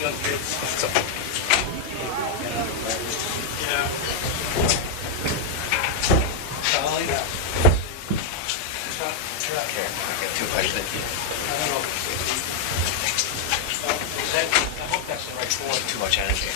So. Yeah. Here, I got 2 questions. I don't know. I hope that's the right one. Too much energy.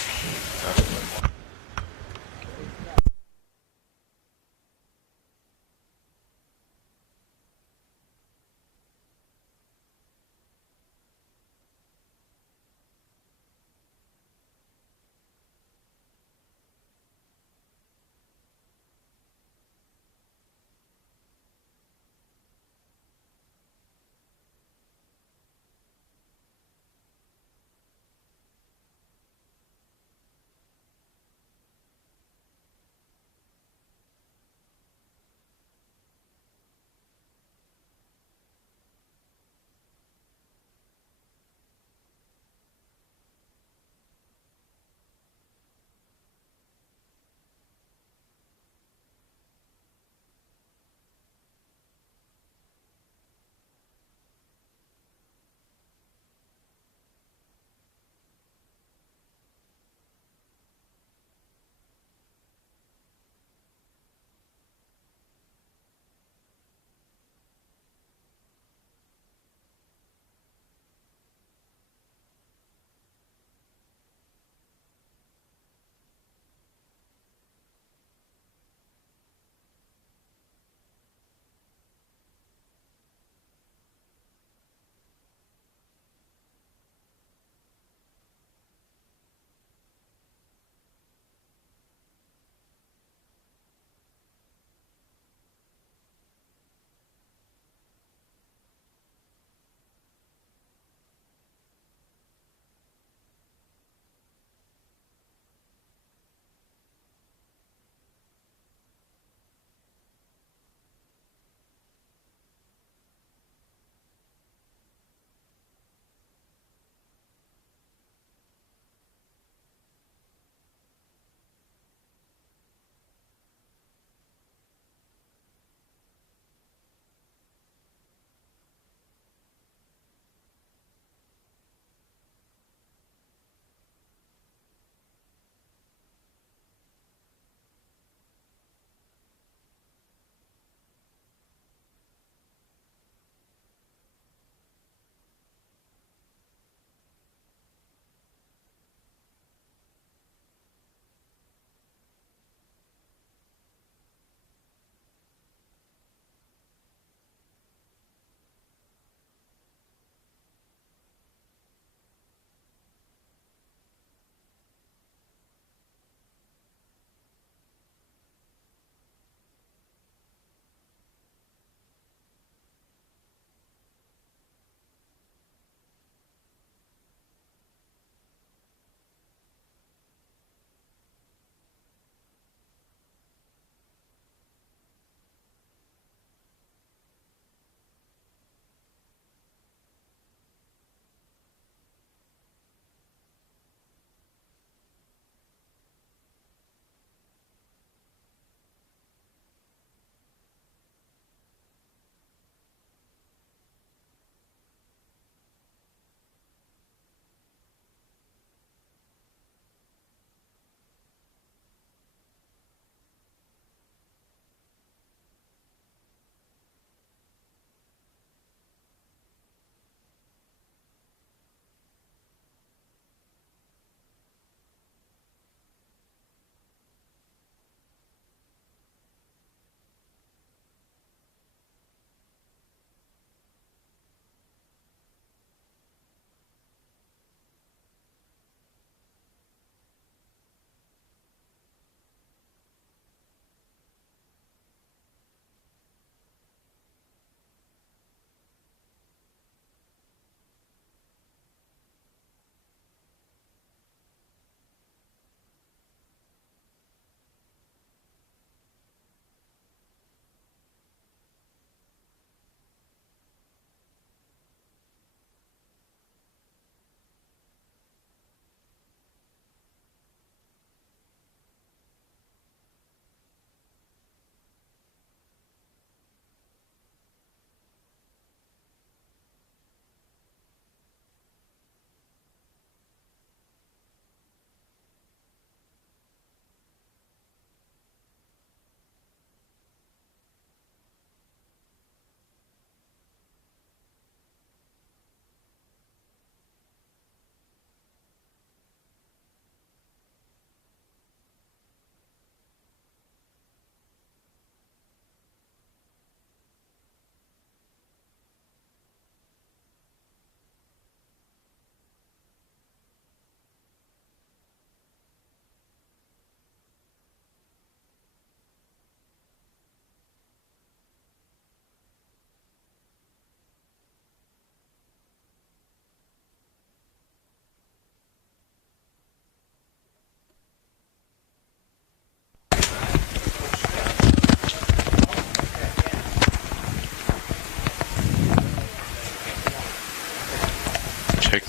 Check.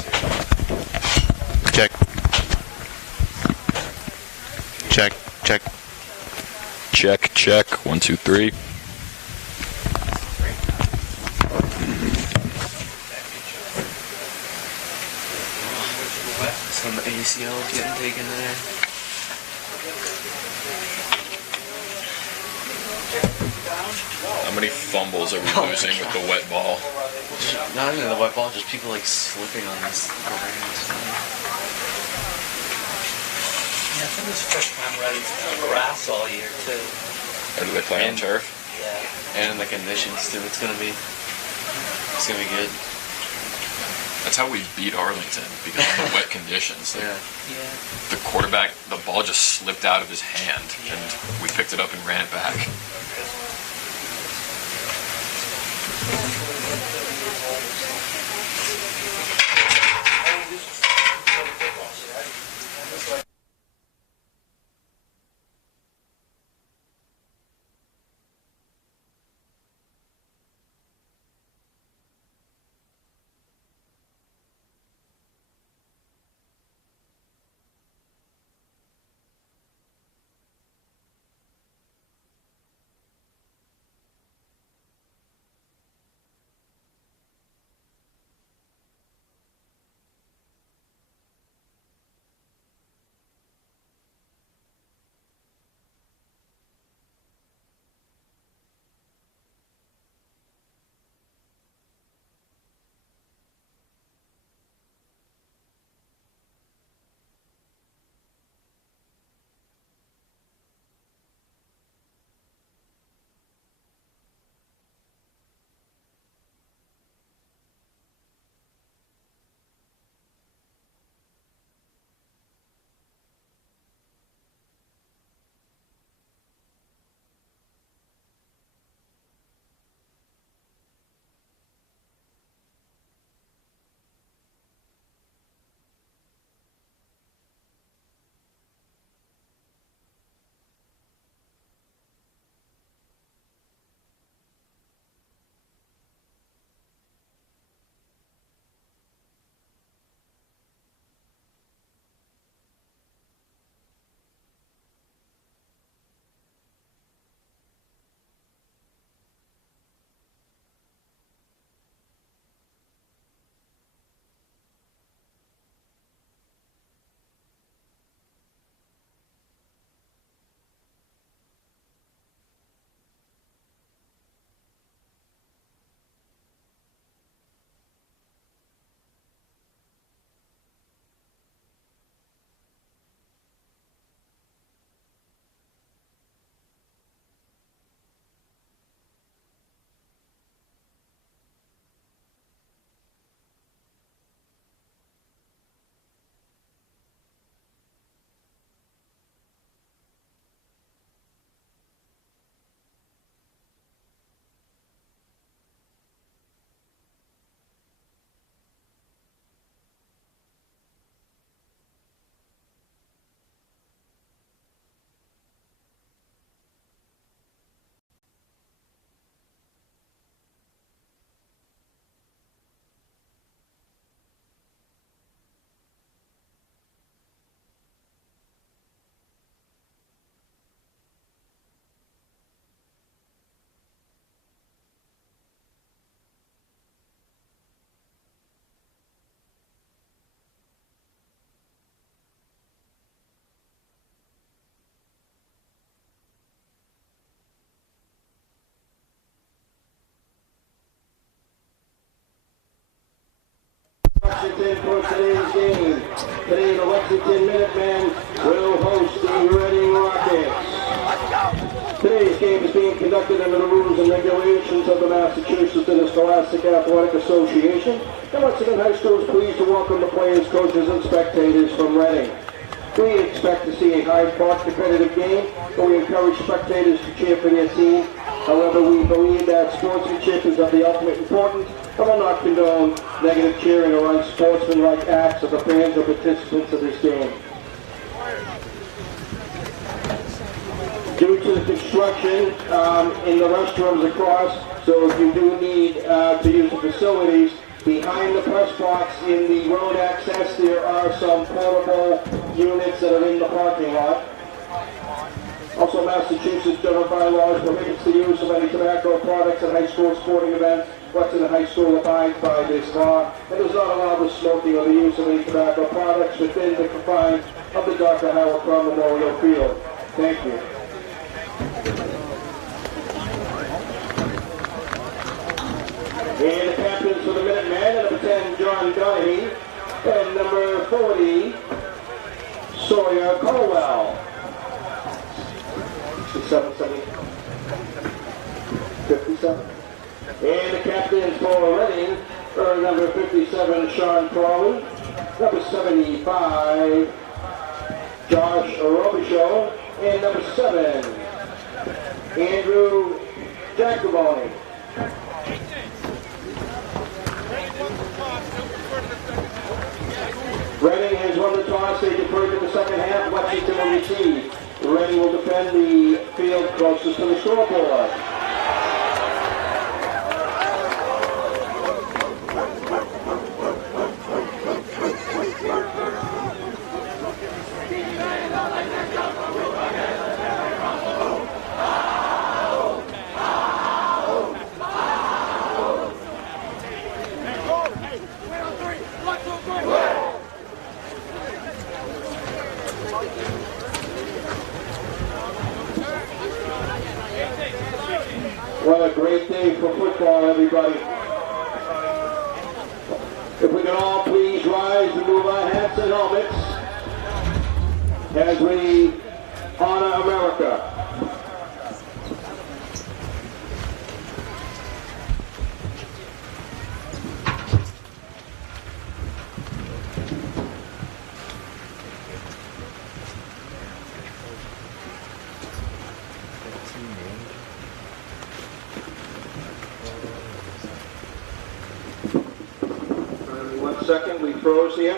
Check. Check. Check, check. 1, 2, 3. Some ACL getting taken there. How many fumbles are we losing with the wet ball? Not even the wet ball, just people like slipping on this ground. Yeah, I think this is the first time ready for grass all year too. Or do they play on turf? Yeah. And the conditions too. It's gonna be good. That's how we beat Arlington, because of the wet conditions. Like, Yeah. the quarterback, the ball just slipped out of his hand, and we picked it up and ran it back. Lexington for today's game. Today the Lexington Minutemen will host the Reading Rockets. Today's game is being conducted under the rules and regulations of the Massachusetts Interscholastic Athletic Association. And Lexington High School is pleased to welcome the players, coaches, and spectators from Reading. We expect to see a high-spark competitive game, and we encourage spectators to cheer for their team. However, we believe that sportsmanship is of the ultimate importance and will not condone negative cheering or unsportsmanlike acts of the fans or participants of this game. Due to the construction in the restrooms across, so if you do need to use the facilities, Behind the press box in the road access, there are some portable units that are in the parking lot. Also, Massachusetts general bylaws prohibits the use of any tobacco products at high school sporting events. Lexington High School abides by this law and does not allow the smoking or the use of any tobacco products within the confines of the Dr. Harold Crum Memorial Field. Thank you. And the captains for the Minutemen, number 10, John Donahue, and number 40, Sawyer Colwell. 57. And the captains for Reading are number 57, Sean Crawley, number 75, Josh Robichaud, and number 7, Andrew Jacoboni. Reading has won the toss. They defer to the second half. Lexington will receive. Reading will defend the field closest to the scoreboard. What a great day for football, everybody. If we can all please rise and move our hats and helmets as we honor America. Second, we froze here.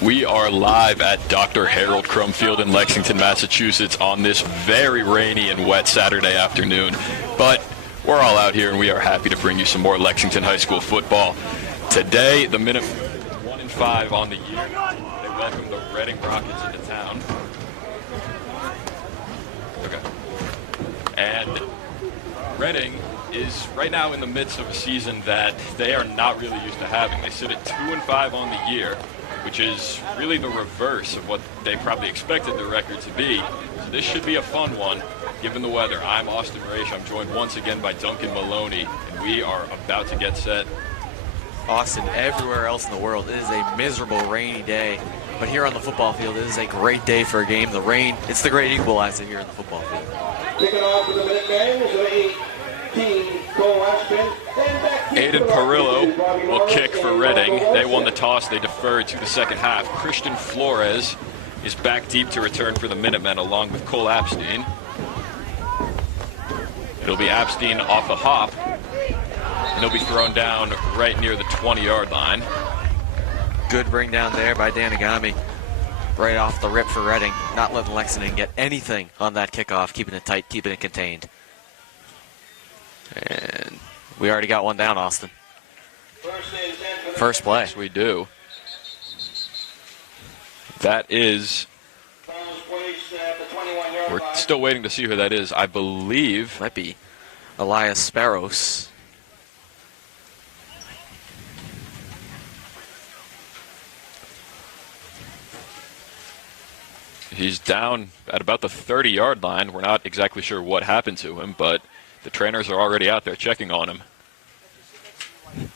We are live at Dr. Harold Crum Field in Lexington, Massachusetts on this very rainy and wet Saturday afternoon. But we're all out here and we are happy to bring you some more Lexington High School football. Today, the Minutemen 1-5 on the year. They welcome the Reading Rockets into town. Okay. And Reading is right now in the midst of a season that they are not really used to having. They sit at 2-5 on the year, which is really the reverse of what they probably expected the record to be. So this should be a fun one, given the weather. I'm Austin Raish. I'm joined once again by Duncan Maloney, and we are about to get set. Austin, everywhere else in the world, it is a miserable rainy day. But here on the football field, it is a great day for a game. The rain, it's the great equalizer here in the football field. Kicking off for the Minutemen is an 18, Cole Ashton. Aiden Perillo will kick for Reading. They won the toss. They deferred to the second half. Christian Flores is back deep to return for the Minutemen along with Cole Apstein. It'll be Apstein off a hop, and he'll be thrown down right near the 20-yard line. Good bring down there by Danagami. Right off the rip for Reading. Not letting Lexington get anything on that kickoff, keeping it tight, keeping it contained. And we already got one down, Austin. First play. Yes, we do. That is... We're still waiting to see who that is. I believe... Might be Elias Sparrows. He's down at about the 30-yard line. We're not exactly sure what happened to him, but the trainers are already out there checking on him.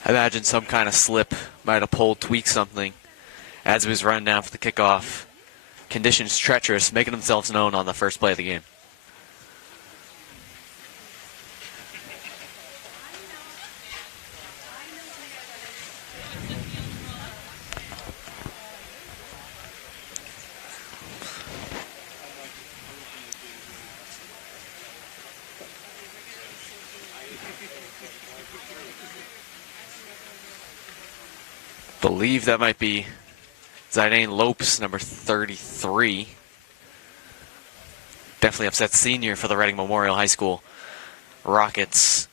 I imagine some kind of slip, might have pulled, tweaked something as he was running down for the kickoff. Conditions treacherous, making themselves known on the first play of the game. Believe that might be Zidane Lopes, number 33. Definitely upset senior for the Reading Memorial High School Rockets.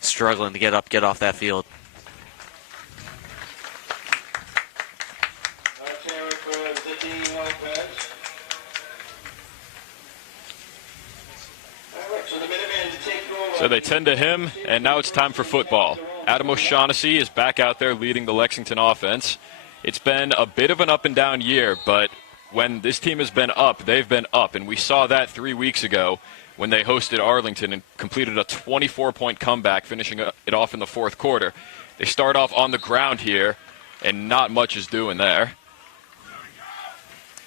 Struggling to get off that field. So they tend to him, and now it's time for football. Adam O'Shaughnessy is back out there leading the Lexington offense. It's been a bit of an up-and-down year, but when this team has been up, they've been up. And we saw that 3 weeks ago when they hosted Arlington and completed a 24-point comeback, finishing it off in the fourth quarter. They start off on the ground here, and not much is doing there.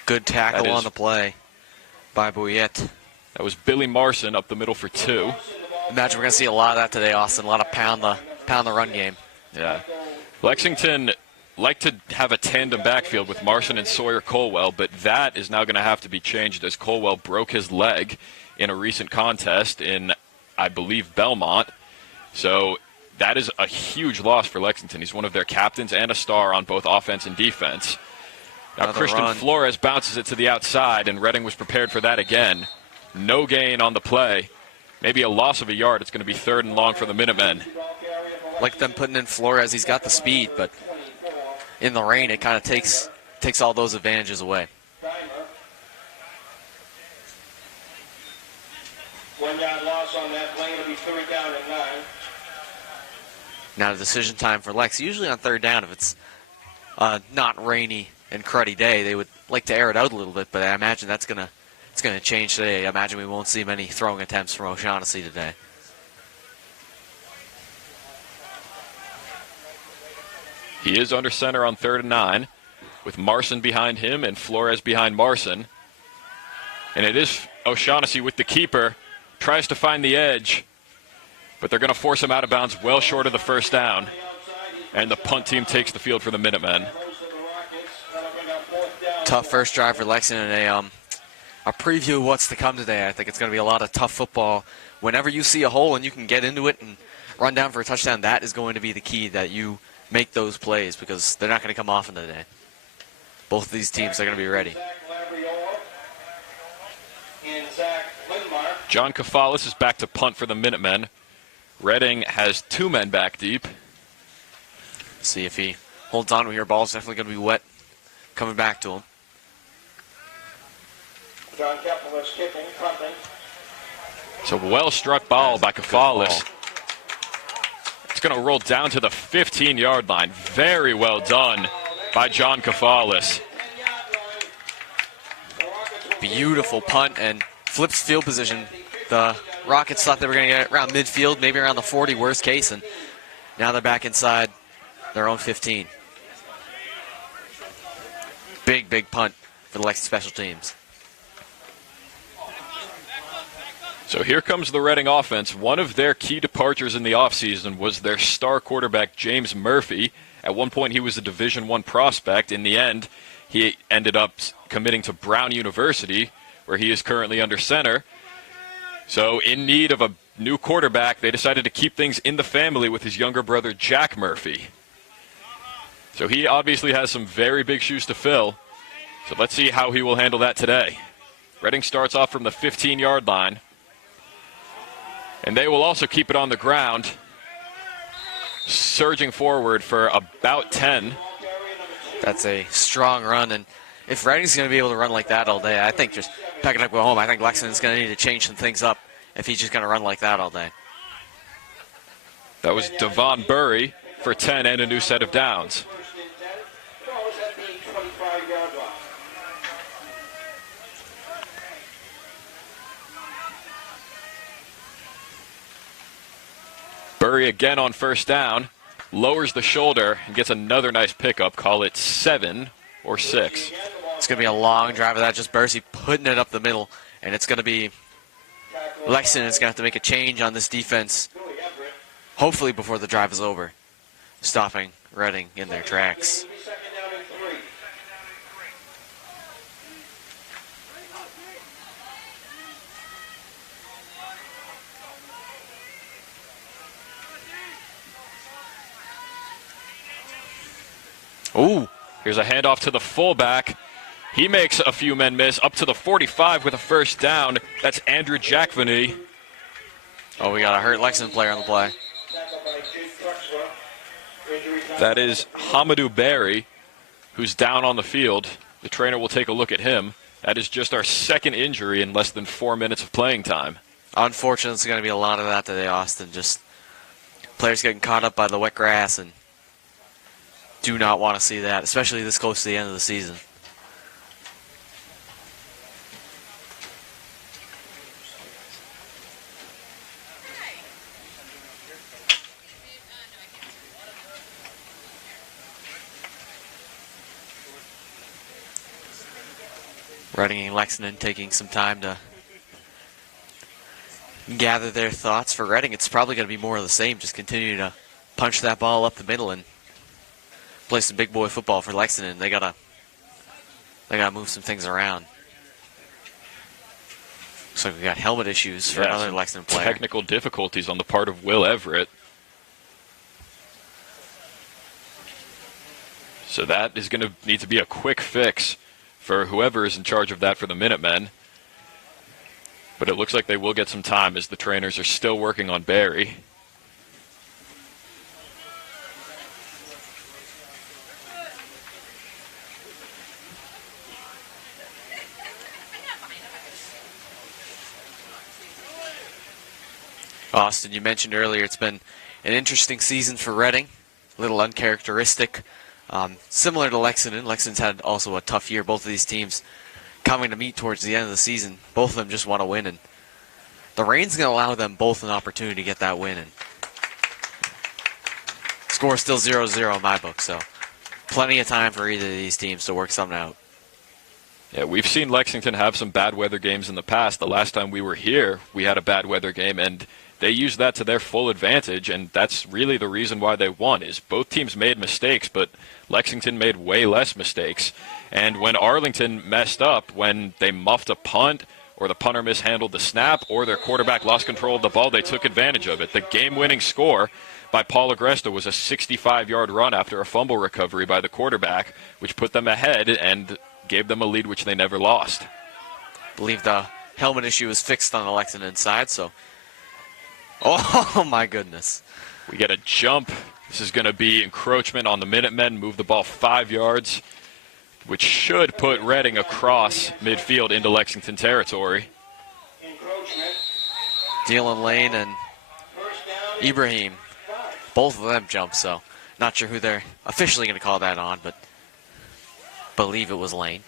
Good tackle on the play by Bouillet. That was Billy Marson up the middle for 2. Imagine we're going to see a lot of that today, Austin. A lot of pound the run game. Yeah. Lexington like to have a tandem backfield with Marson and Sawyer Colwell, but that is now going to have to be changed as Colwell broke his leg in a recent contest in, I believe, Belmont. So that is a huge loss for Lexington. He's one of their captains and a star on both offense and defense. Now Another Christian run. Flores bounces it to the outside, and Reading was prepared for that again. No gain on the play. Maybe a loss of a yard. It's going to be 3rd and long for the Minutemen. Like them putting in Flores, he's got the speed, but in the rain, it kind of takes all those advantages away. 1 yard loss on that play. It'll be 3rd down and 9. Now the decision time for Lex. Usually on 3rd down, if it's not rainy and cruddy day, they would like to air it out a little bit, but I imagine it's gonna change today. I imagine we won't see many throwing attempts from O'Shaughnessy today. He is under center on 3rd and 9, with Marson behind him and Flores behind Marson. And it is O'Shaughnessy with the keeper. Tries to find the edge, but they're going to force him out of bounds well short of the 1st down. And the punt team takes the field for the Minutemen. Tough first drive for Lexington. A preview of what's to come today. I think it's going to be a lot of tough football. Whenever you see a hole and you can get into it and run down for a touchdown, that is going to be the key, that you make those plays, because they're not going to come often today. Both of these teams are going to be ready. John Kafalis is back to punt for the Minutemen. Reading has 2 men back deep. See if he holds on to your ball's definitely going to be wet coming back to him. John Kepler is kicking, punting. It's a well-struck ball by Kafalis. It's going to roll down to the 15-yard line. Very well done by John Kafalis. Beautiful punt and flips field position. The Rockets thought they were going to get it around midfield, maybe around the 40, worst case, and now they're back inside their own 15. big punt for the Lexington special teams. So here comes the Reading offense. One of their key departures in the offseason was their star quarterback, James Murphy. At one point, he was a Division I prospect. In the end, he ended up committing to Brown University, where he is currently under center. So in need of a new quarterback, they decided to keep things in the family with his younger brother, Jack Murphy. So he obviously has some very big shoes to fill. So let's see how he will handle that today. Reading starts off from the 15-yard line. And they will also keep it on the ground, surging forward for about 10. That's a strong run, and if Reading's going to be able to run like that all day, I think just pack it up, go home. I think Lexington's going to need to change some things up if he's just going to run like that all day. That was Devon Burry for 10 and a new set of downs. Burry again on first down, lowers the shoulder and gets another nice pickup. Call it 7 or 6. It's going to be a long drive of that, just Bursey putting it up the middle, and it's going to be Lexington is going to have to make a change on this defense, hopefully before the drive is over, stopping Reading in their tracks. Ooh, here's a handoff to the fullback. He makes a few men miss, up to the 45 with a first down. That's Andrew Jackvany. Oh, we got a hurt Lexington player on the play. That is Hamadou Berry, who's down on the field. The trainer will take a look at him. That is just our second injury in less than 4 minutes of playing time. Unfortunately, it's going to be a lot of that today, Austin. Just players getting caught up by the wet grass, and do not want to see that, especially this close to the end of the season. Reading and Lexington taking some time to gather their thoughts. For Reading, it's probably going to be more of the same. Just continue to punch that ball up the middle and play some big boy football. For Lexington, they gotta move some things around. Looks like we got helmet issues for another Lexington player. Technical difficulties on the part of Will Everett. So that is going to need to be a quick fix for whoever is in charge of that for the Minutemen. But it looks like they will get some time as the trainers are still working on Barry. Austin, you mentioned earlier it's been an interesting season for Reading, a little uncharacteristic. Similar to Lexington. Lexington's had also a tough year. Both of these teams coming to meet towards the end of the season. Both of them just want to win, and the rain's going to allow them both an opportunity to get that win. And score is still 0-0 in my book, so plenty of time for either of these teams to work something out. Yeah, we've seen Lexington have some bad weather games in the past. The last time we were here, we had a bad weather game, and they used that to their full advantage, and that's really the reason why they won, is both teams made mistakes, but Lexington made way less mistakes. And when Arlington messed up, when they muffed a punt, or the punter mishandled the snap, or their quarterback lost control of the ball, they took advantage of it. The game-winning score by Paul Agresta was a 65-yard run after a fumble recovery by the quarterback, which put them ahead and gave them a lead which they never lost. I believe the helmet issue is fixed on the Lexington side, so oh my goodness. We get a jump. This is going to be encroachment on the Minutemen. Move the ball 5 yards, which should put Reading across midfield into Lexington territory. Dylan Lane and Ibrahim, both of them jumped, so not sure who they're officially going to call that on, but believe it was Lane.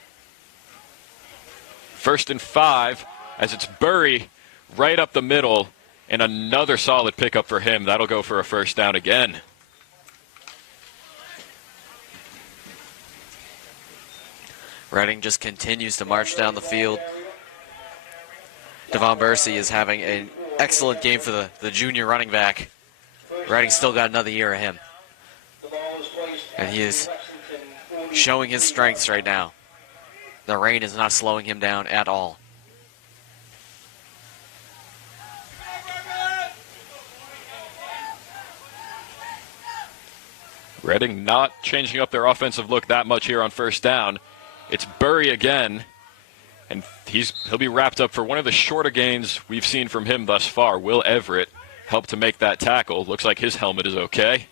1st and 5, as it's Burry right up the middle, and another solid pickup for him. That'll go for a first down again. Reading just continues to march down the field. Devon Bursey is having an excellent game for the junior running back. Reading still got another year of him. And he is showing his strengths right now. The rain is not slowing him down at all. Reading not changing up their offensive look that much here on first down. It's Burry again, and he'll be wrapped up for one of the shorter gains we've seen from him thus far. Will Everett helped to make that tackle. Looks like his helmet is okay.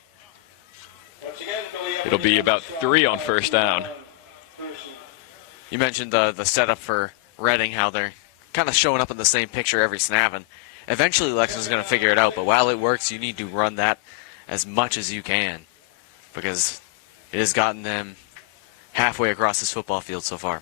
It'll be about 3 on first down. You mentioned the setup for Reading, how they're kind of showing up in the same picture every snap, and eventually Lexington's going to figure it out, but while it works, you need to run that as much as you can, because it has gotten them halfway across this football field so far.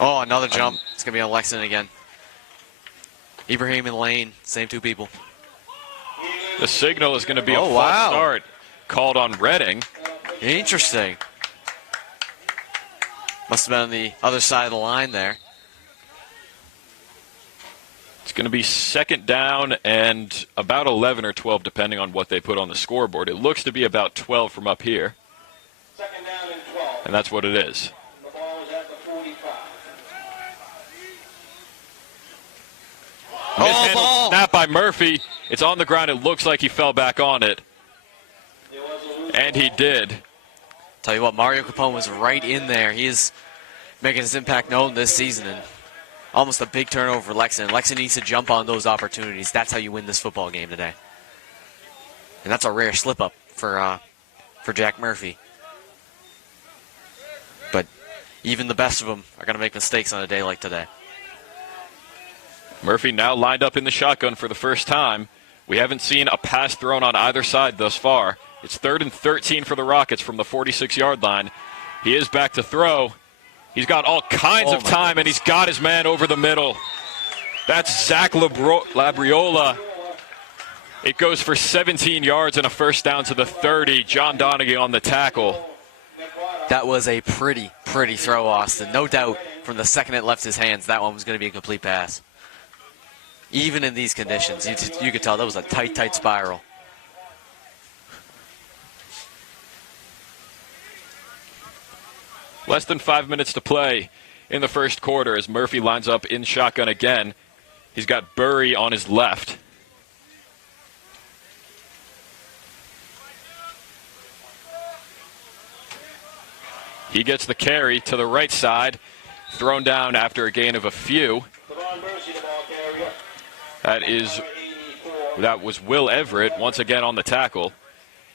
Oh, another jump. It's going to be on Lexington again. Ibrahim and Lane, same 2 people. The signal is going to be a false start called on Reading. Interesting. Must have been on the other side of the line there. It's going to be second down and about 11 or 12, depending on what they put on the scoreboard. It looks to be about 12 from up here. Second down and 12. And that's what it is. The ball is at the 45. Mishandled snap by Murphy. It's on the ground. It looks like he fell back on it. And he did. Tell you what, Mario Capone was right in there. He is making his impact known this season, and almost a big turnover for Lexington. Lexington needs to jump on those opportunities. That's how you win this football game today. And that's a rare slip-up for Jack Murphy. But even the best of them are going to make mistakes on a day like today. Murphy now lined up in the shotgun for the first time. We haven't seen a pass thrown on either side thus far. It's 3rd and 13 for the Rockets from the 46-yard line. He is back to throw. He's got all kinds of time, and he's got his man over the middle. That's Zach Labriola. It goes for 17 yards and a first down to the 30. John Donaghy on the tackle. That was a pretty throw, Austin. No doubt from the second it left his hands, that one was going to be a complete pass. Even in these conditions, you could tell that was a tight spiral. Less than 5 minutes to play in the first quarter as Murphy lines up in shotgun again. He's got Burry on his left. He gets the carry to the right side, thrown down after a gain of a few. That was Will Everett once again on the tackle.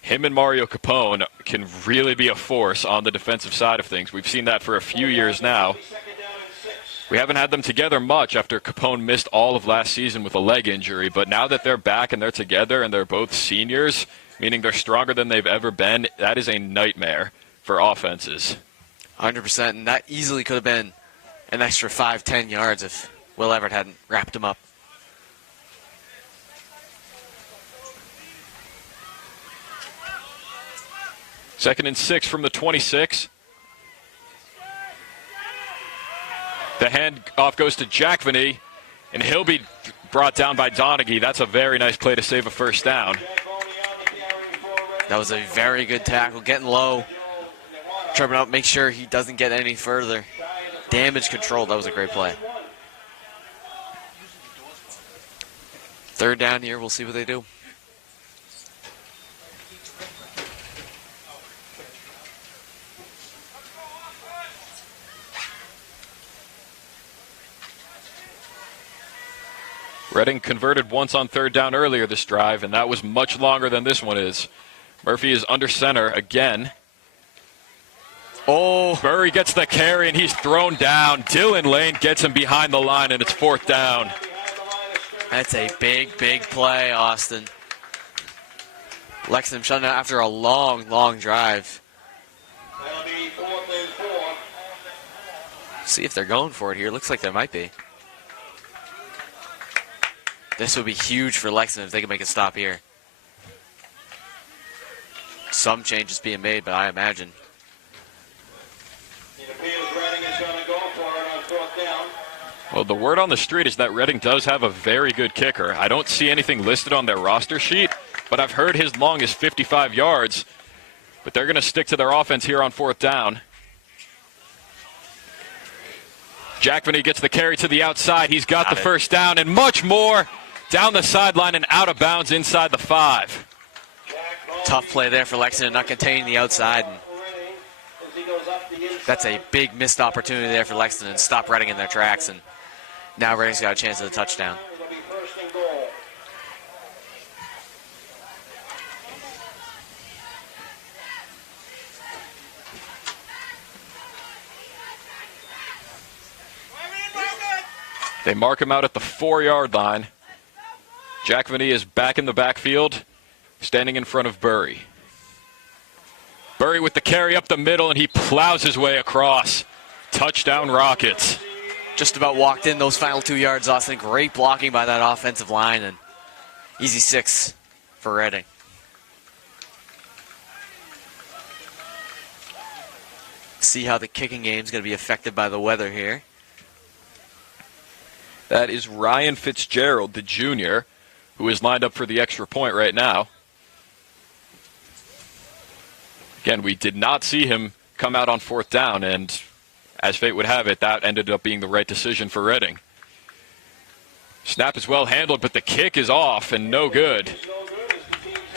Him and Mario Capone can really be a force on the defensive side of things. We've seen that for a few years now. We haven't had them together much after Capone missed all of last season with a leg injury, but now that they're back and they're together and they're both seniors, meaning they're stronger than they've ever been, that is a nightmare for offenses. 100%, and that easily could have been an extra 5-10 yards if Will Everett hadn't wrapped him up. Second and 6 from the 26. The handoff goes to Jackvany, and he'll be brought down by Donaghy. That's a very nice play to save a first down. That was a very good tackle, getting low, tripping up, make sure he doesn't get any further. Damage control, that was a great play. Third down here, we'll see what they do. Reading converted once on third down earlier this drive, and that was much longer than this one is. Murphy is under center again. Oh, Burry gets the carry, and he's thrown down. Dylan Lane gets him behind the line, and it's fourth down. That's a big play, Austin. Lexington shutting out after a long drive. See if they're going for it here. Looks like they might be. This would be huge for Lexington if they could make a stop here. Some changes being made, but I imagine. It appears Reading is going to go for it on fourth down. Well, the word on the street is that Reading does have a very good kicker. I don't see anything listed on their roster sheet, but I've heard his long is 55 yards. But they're going to stick to their offense here on fourth down. Jackman gets the carry to the outside. He's got the first down and much more down the sideline and out of bounds inside the 5. Tough play there for Lexington, not containing the outside. And that's a big missed opportunity there for Lexington to stop Reading in their tracks. And now Reading's got a chance at a touchdown. They mark him out at the 4-yard line. Jack Vanille is back in the backfield, standing in front of Burry. Burry with the carry up the middle, and he plows his way across. Touchdown Rockets. Just about walked in those final 2 yards, Austin. Great blocking by that offensive line, and easy 6 for Reading. See how the kicking game is going to be affected by the weather here. That is Ryan Fitzgerald, the junior, who is lined up for the extra point right now. Again, we did not see him come out on fourth down, and as fate would have it, that ended up being the right decision for Reading. Snap is well handled, but the kick is off and no good.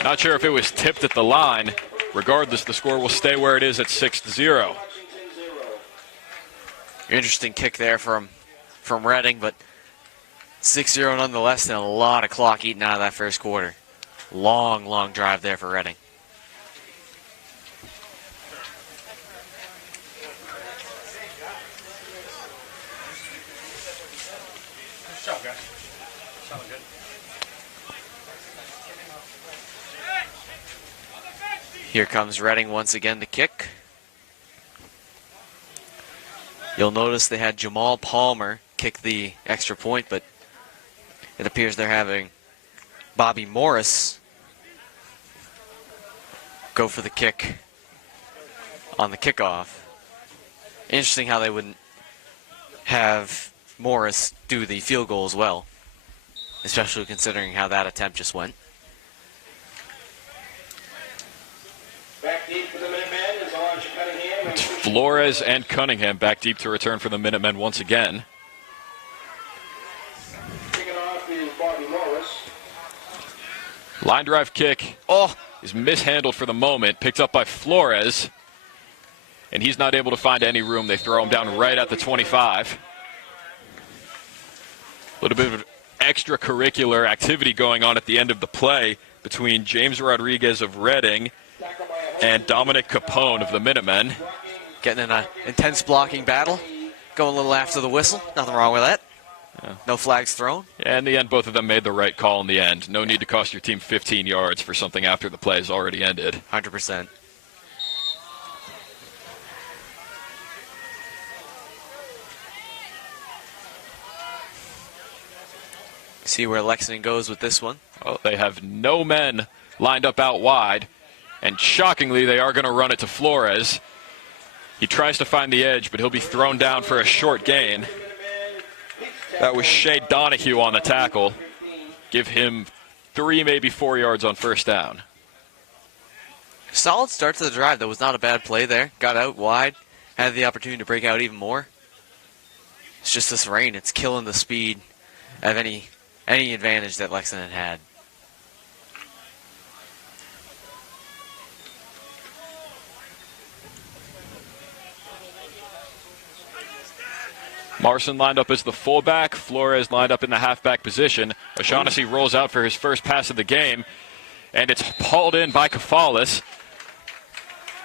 Not sure if it was tipped at the line. Regardless, the score will stay where it is at 6-0. Interesting kick there from Reading, but 6-0 nonetheless, and a lot of clock eaten out of that first quarter. Long, long drive there for Reading. Here comes Reading once again to kick. You'll notice they had Jamal Palmer kick the extra point, but it appears they're having Bobby Morris go for the kick on the kickoff. Interesting how they wouldn't have Morris do the field goal as well, especially considering how that attempt just went. Back deep for the Minutemen is Elijah Cunningham. It's Flores and Cunningham back deep to return for the Minutemen once again. Kicking off is Bobby Morris. Line drive kick is mishandled for the moment, picked up by Flores, and he's not able to find any room. They throw him down right at the 25. A little bit of extracurricular activity going on at the end of the play between James Rodriguez of Reading and Dominic Capone of the Minutemen. Getting in an intense blocking battle. Going a little after the whistle. Nothing wrong with that. Yeah. No flags thrown. Yeah, in the end, both of them made the right call in the end. No need to cost your team 15 yards for something after the play has already ended. 100%. See where Lexington goes with this one. Well, they have no men lined up out wide, and shockingly, they are going to run it to Flores. He tries to find the edge, but he'll be thrown down for a short gain. That was Shea Donahue on the tackle. Give him 3, maybe 4 yards on first down. Solid start to the drive. That was not a bad play there. Got out wide. Had the opportunity to break out even more. It's just this rain. It's killing the speed of any advantage that Lexington had. Marson lined up as the fullback. Flores lined up in the halfback position. O'Shaughnessy rolls out for his first pass of the game, and it's hauled in by Kafalis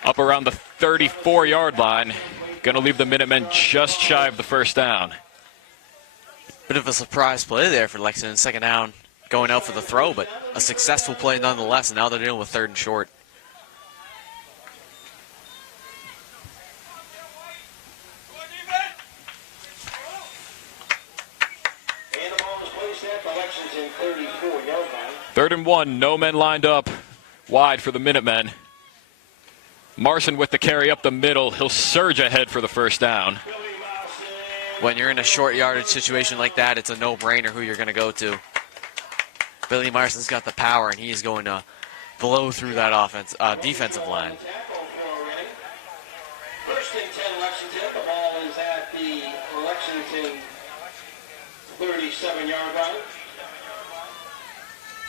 up around the 34-yard line. Going to leave the Minutemen just shy of the first down. Bit of a surprise play there for Lexington. Second down, going out for the throw, but a successful play nonetheless, and now they're dealing with 3rd and short. And the ball is placed at the Lexington 30. 1, no men lined up wide for the Minutemen. Marson with the carry up the middle. He'll surge ahead for the first down. When you're in a short yardage situation like that, it's a no-brainer who you're going to go to. Billy Marson's got the power, and he's going to blow through that defensive line. First and 10 Lexington. The ball is at the Lexington 37-yard line.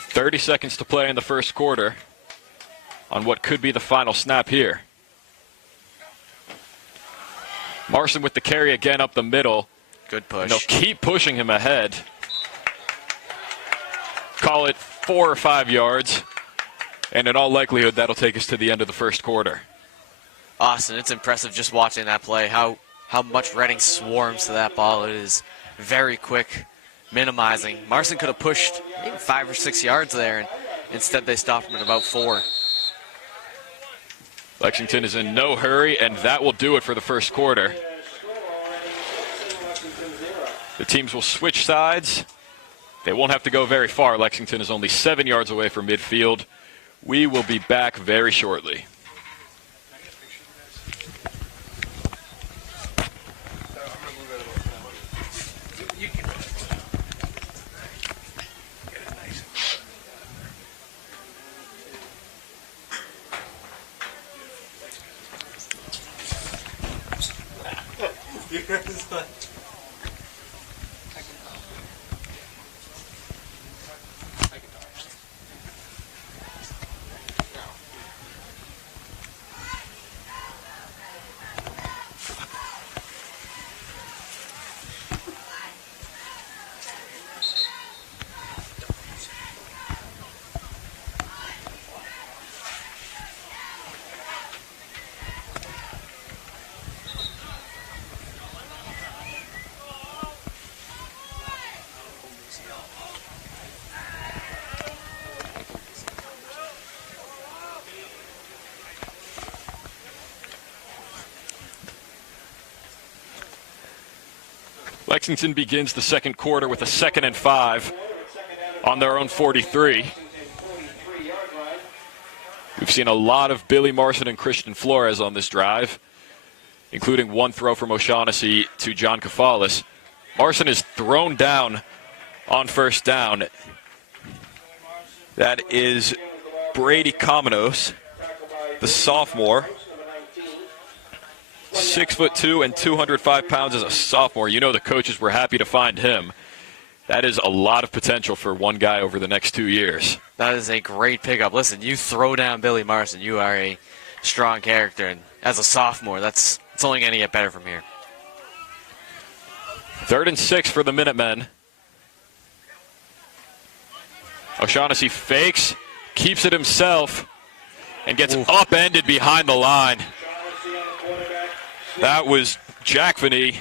30 seconds to play in the first quarter on what could be the final snap here. Marson with the carry again up the middle. Good push. And they'll keep pushing him ahead. Call it 4 or 5 yards. And in all likelihood, that'll take us to the end of the first quarter. Austin, it's impressive just watching that play, how much Reading swarms to that ball. It is very quick, minimizing. Marson could have pushed maybe 5 or 6 yards there, and instead they stopped him at about 4. Lexington is in no hurry, and that will do it for the first quarter. The teams will switch sides. They won't have to go very far. Lexington is only 7 yards away from midfield. We will be back very shortly. Lexington begins the second quarter with a 2nd and 5 on their own 43. We've seen a lot of Billy Marson and Christian Flores on this drive, including one throw from O'Shaughnessy to John Kafalis. Marson is thrown down on first down. That is Brady Cominos, the sophomore. 6'2" and 205 pounds as a sophomore. You know the coaches were happy to find him. That is a lot of potential for one guy over the next 2 years. That is a great pickup. Listen, you throw down Billy Marson, you are a strong character, and as a sophomore, it's only going to get better from here. 3rd and 6 for the Minutemen. O'Shaughnessy fakes, keeps it himself, and gets upended behind the line. That was Jack Finney,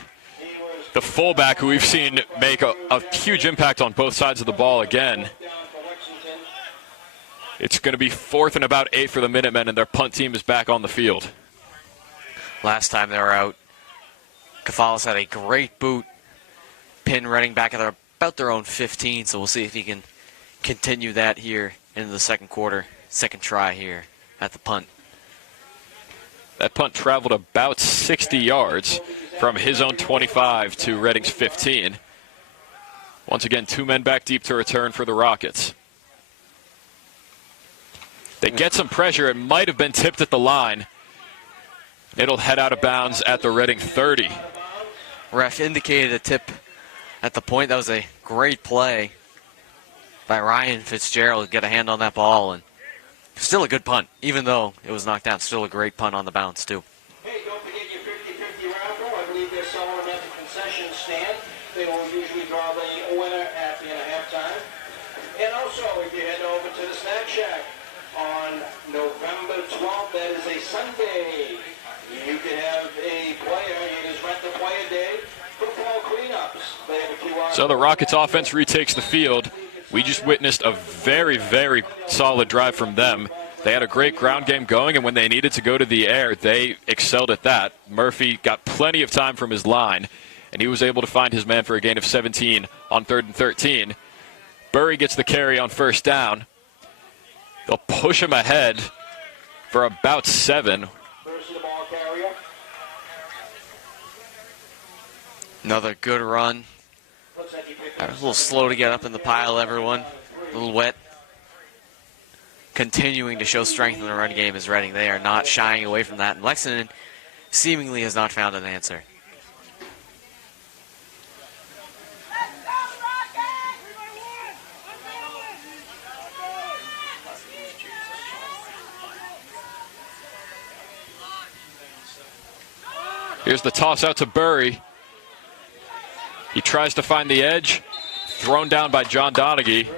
the fullback, who we've seen make a huge impact on both sides of the ball again. It's going to be 4th and about 8 for the Minutemen, and their punt team is back on the field. Last time they were out, Kafalis had a great boot, pin Reading back at about their own 15, so we'll see if he can continue that here into the second quarter. Second try here at the punt. That punt traveled about 60 yards from his own 25 to Reading's 15. Once again, 2 men back deep to return for the Rockets. They get some pressure. It might have been tipped at the line. It'll head out of bounds at the Reading 30. Ref indicated a tip at the point. That was a great play by Ryan Fitzgerald to get a hand on that ball, and still a good punt, even though it was knocked down. Still a great punt on the bounce, too. Hey, don't forget your 50-50 raffle. I believe they're selling them at the concession stand. They will usually draw the winner at the end of halftime. And also, if you head over to the Snack Shack on November 12th, that is a Sunday, you can have a player. You just rent the player day for fall cleanups. They have a QR. So the Rockets offense retakes the field. We just witnessed a very, very solid drive from them. They had a great ground game going, and when they needed to go to the air, they excelled at that. Murphy got plenty of time from his line, and he was able to find his man for a gain of 17 on 3rd and 13. Burry gets the carry on first down. They'll push him ahead for about 7. Another good run. A little slow to get up in the pile, everyone. A little wet. Continuing to show strength in the run game is Reading. They are not shying away from that. And Lexington seemingly has not found an answer. Here's the toss out to Burry. He tries to find the edge. Thrown down by John Donaghy.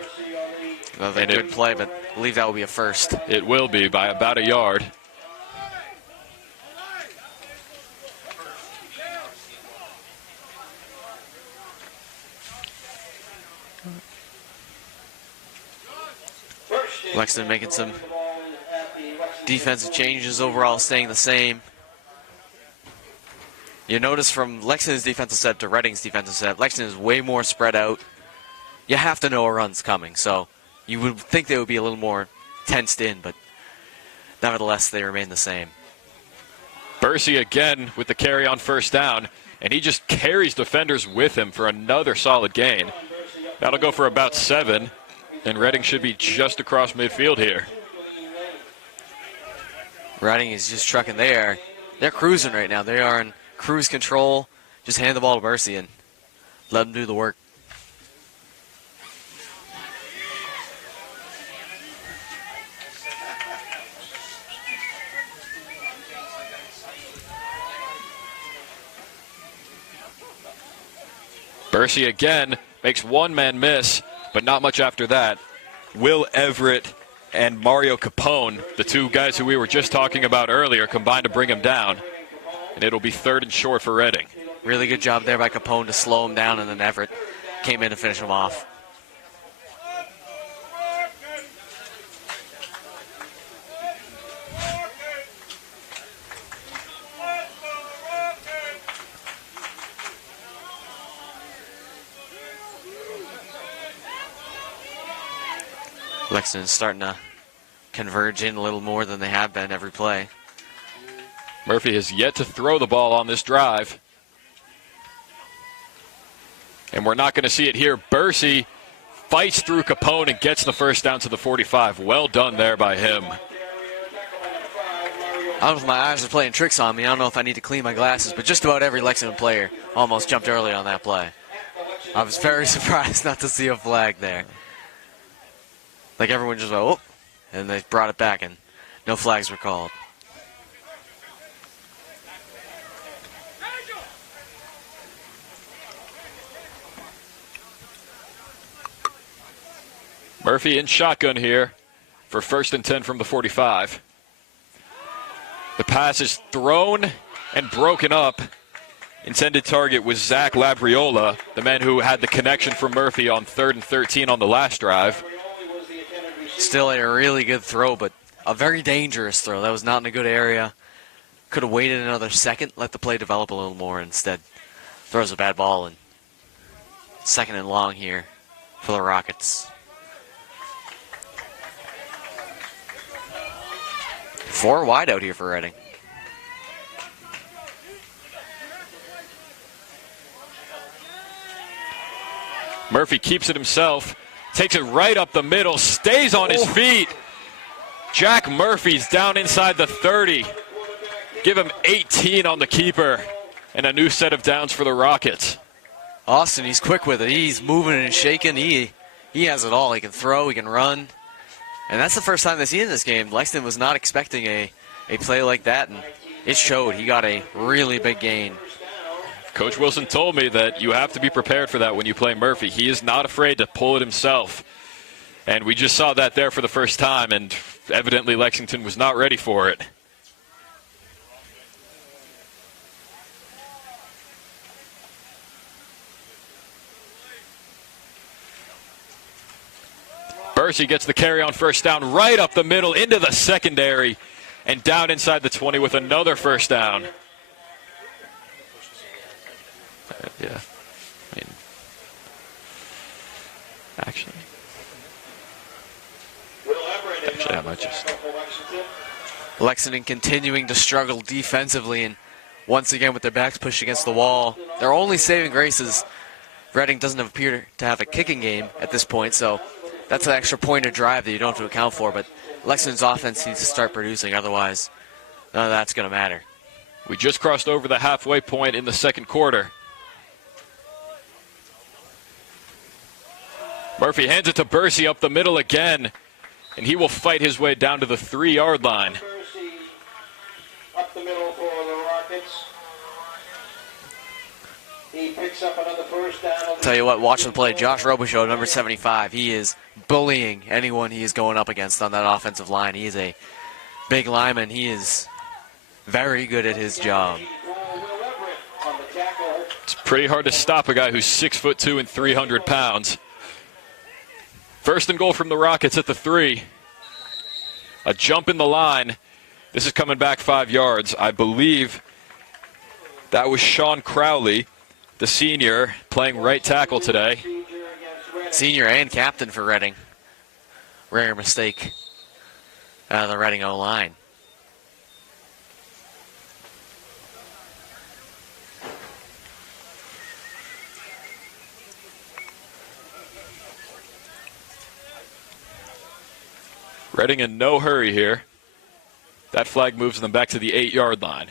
Another good play, but I believe that will be a first. It will be by about a yard. Lexington making some defensive changes, overall staying the same. You notice from Lexington's defensive set to Reading's defensive set, Lexington is way more spread out. You have to know a run's coming, so you would think they would be a little more tensed in, but nevertheless, they remain the same. Varsity again with the carry on first down, and he just carries defenders with him for another solid gain. That'll go for about 7, and Reading should be just across midfield here. Reading is just trucking there. They're cruising right now. They are in cruise control. Just hand the ball to Varsity and let them do the work. Varsity again makes one man miss, but not much after that. Will Everett and Mario Capone, the two guys who we were just talking about earlier, combined to bring him down. And it'll be 3rd and short for Reading. Really good job there by Capone to slow him down, and then Everett came in to finish him off. Lexington's starting to converge in a little more than they have been every play. Murphy has yet to throw the ball on this drive. And we're not going to see it here. Bursey fights through Capone and gets the first down to the 45. Well done there by him. I don't know if my eyes are playing tricks on me. I don't know if I need to clean my glasses, but just about every Lexington player almost jumped early on that play. I was very surprised not to see a flag there. Like everyone just went, oh, and they brought it back, and no flags were called. Murphy in shotgun here for 1st and 10 from the 45. The pass is thrown and broken up. Intended target was Zach Labriola, the man who had the connection for Murphy on 3rd and 13 on the last drive. Still a really good throw, but a very dangerous throw. That was not in a good area. Could have waited another second, let the play develop a little more. Instead, throws a bad ball, and 2nd and long here for the Rockets. 4 wide out here for Reading. Murphy keeps it himself, takes it right up the middle, stays on his feet. Jack Murphy's down inside the 30. Give him 18 on the keeper, and a new set of downs for the Rockets. Austin, he's quick with it. He's moving and shaking. He has it all. He can throw, he can run. And that's the first time they've seen in this game. Lexington was not expecting a play like that, and it showed. He got a really big gain. Coach Wilson told me that you have to be prepared for that when you play Murphy. He is not afraid to pull it himself. And we just saw that there for the first time, and evidently Lexington was not ready for it. Bursey gets the carry on first down right up the middle into the secondary and down inside the 20 with another first down. Yeah. I mean, actually. Actually, I might just. Lexington continuing to struggle defensively, and once again with their backs pushed against the wall. Their only saving grace is Reading doesn't appear to have a kicking game at this point, so that's an extra point of drive that you don't have to account for. But Lexington's offense needs to start producing, otherwise none of that's going to matter. We just crossed over the halfway point in the second quarter. Murphy hands it to Bursey up the middle again, and he will fight his way down to the 3-yard line. Bursey up the middle for the Rockets. He picks up another first down. Tell you what, watching the play, Josh Robichaud, number 75, he is bullying anyone he is going up against on that offensive line. He is a big lineman. He is very good at his job. It's pretty hard to stop a guy who's 6'2" and 300 pounds. First and goal from the Rockets at the 3. A jump in the line. This is coming back 5 yards. I believe that was Sean Crowley, the senior, playing right tackle today. Senior and captain for Reading. Rare mistake out of the Reading O-line. Reading in no hurry here. That flag moves them back to the 8-yard line.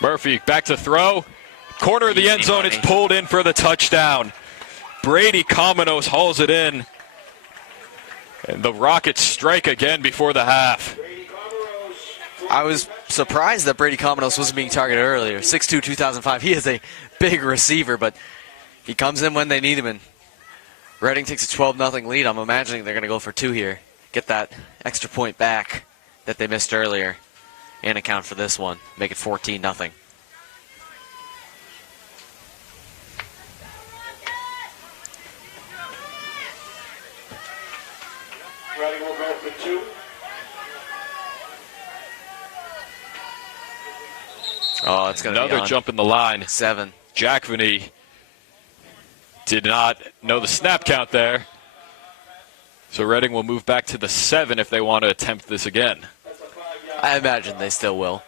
Murphy back to throw. Corner of the end zone. It's pulled in for the touchdown. Brady Cominos hauls it in. And the Rockets strike again before the half. I was surprised that Brady Cominos wasn't being targeted earlier. 6'2", 2005. He is a big receiver, but he comes in when they need him, and Reading takes a 12-0 lead. I'm imagining they're going to go for 2 here. Get that extra point back that they missed earlier and account for this one. Make it 14-0. Reading will go for 2. Oh, it's going to be another jump in the line. 7. Jack Vinny did not know the snap count there. So Reading will move back to the 7 if they want to attempt this again. I imagine they still will.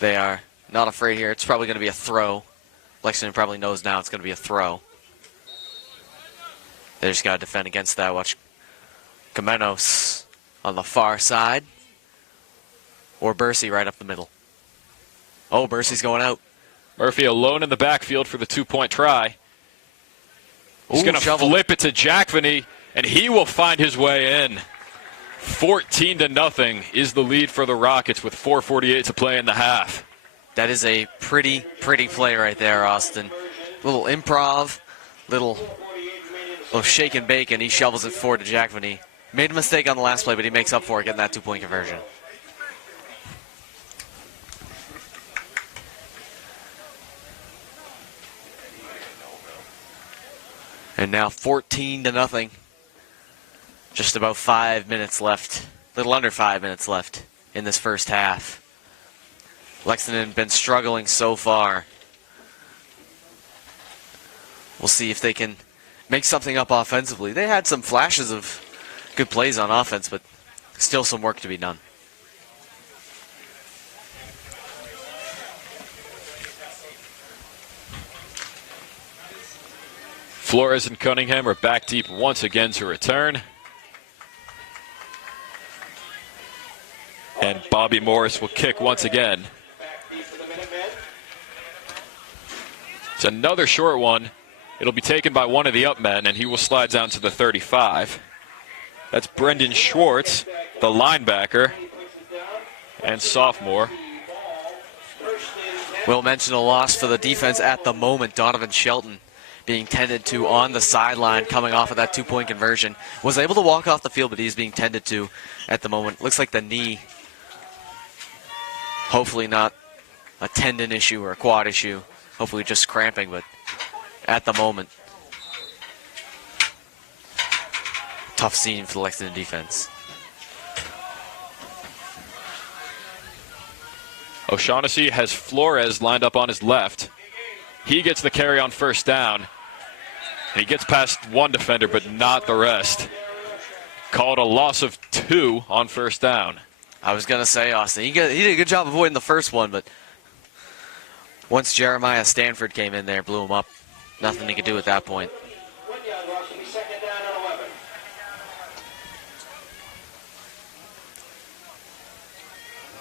They are not afraid here. It's probably going to be a throw. Lexington probably knows now it's going to be a throw. They just got to defend against that. Watch Cominos on the far side. Or Bursey right up the middle. Oh, Bursey's going out. Murphy alone in the backfield for the 2-point try. He's going to flip it to Jack Vinny, and he will find his way in. 14-0 is the lead for the Rockets with 4:48 to play in the half. That is a pretty play right there, Austin. Little improv, little shake and bake, and he shovels it forward to Jack Vinny. Made a mistake on the last play, but he makes up for it, getting that 2-point conversion. And now 14-0. Just about 5 minutes left. A little under 5 minutes left in this first half. Lexington been struggling so far. We'll see if they can make something up offensively. They had some flashes of good plays on offense, but still some work to be done. Flores and Cunningham are back deep once again to return. And Bobby Morris will kick once again. It's another short one. It'll be taken by one of the up men, and he will slide down to the 35. That's Brendan Schwartz, the linebacker and sophomore. We'll mention a loss for the defense at the moment. Donovan Shelton being tended to on the sideline, coming off of that 2-point conversion. Was able to walk off the field, but he's being tended to at the moment. Looks like the knee, hopefully not a tendon issue or a quad issue. Hopefully just cramping, but at the moment, tough scene for the Lexington defense. O'Shaughnessy has Flores lined up on his left. He gets the carry on first down. And he gets past one defender, but not the rest. Called a loss of 2 on first down. I was going to say, Austin, he did a good job avoiding the first one, but once Jeremiah Stanford came in there, blew him up. Nothing he could do at that point.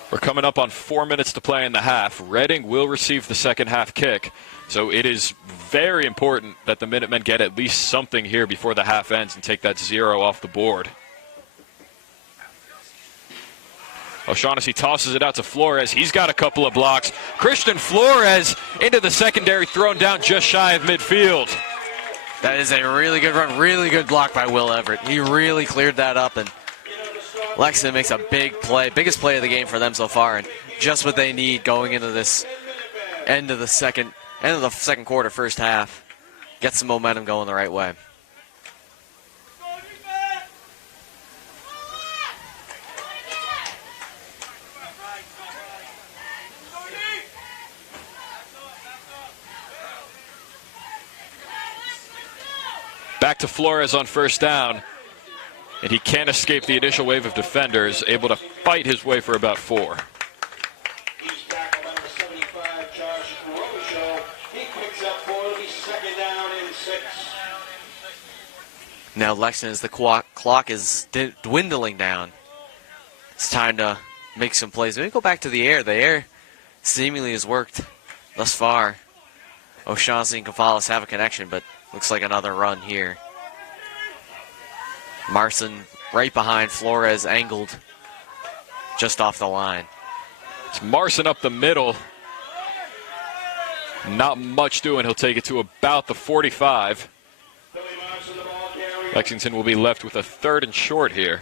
We're coming up on 4 minutes to play in the half. Reading will receive the second half kick. So it is very important that the Minutemen get at least something here before the half ends and take that 0 off the board. O'Shaughnessy tosses it out to Flores. He's got a couple of blocks. Christian Flores into the secondary, thrown down just shy of midfield. That is a really good run, really good block by Will Everett. He really cleared that up, and Lexington makes a big play, biggest play of the game for them so far, and just what they need going into this end of the second quarter, first half. Get some momentum going the right way. Back to Flores on first down. And he can't escape the initial wave of defenders, able to fight his way for about 4. Now Lexington, as the clock is dwindling down, it's time to make some plays. Maybe go back to the air. The air seemingly has worked thus far. O'Shaughnessy and Gonzalez have a connection, but looks like another run here. Marson right behind Flores, angled just off the line. It's Marson up the middle. Not much doing. He'll take it to about the 45. Lexington will be left with a 3rd and short here.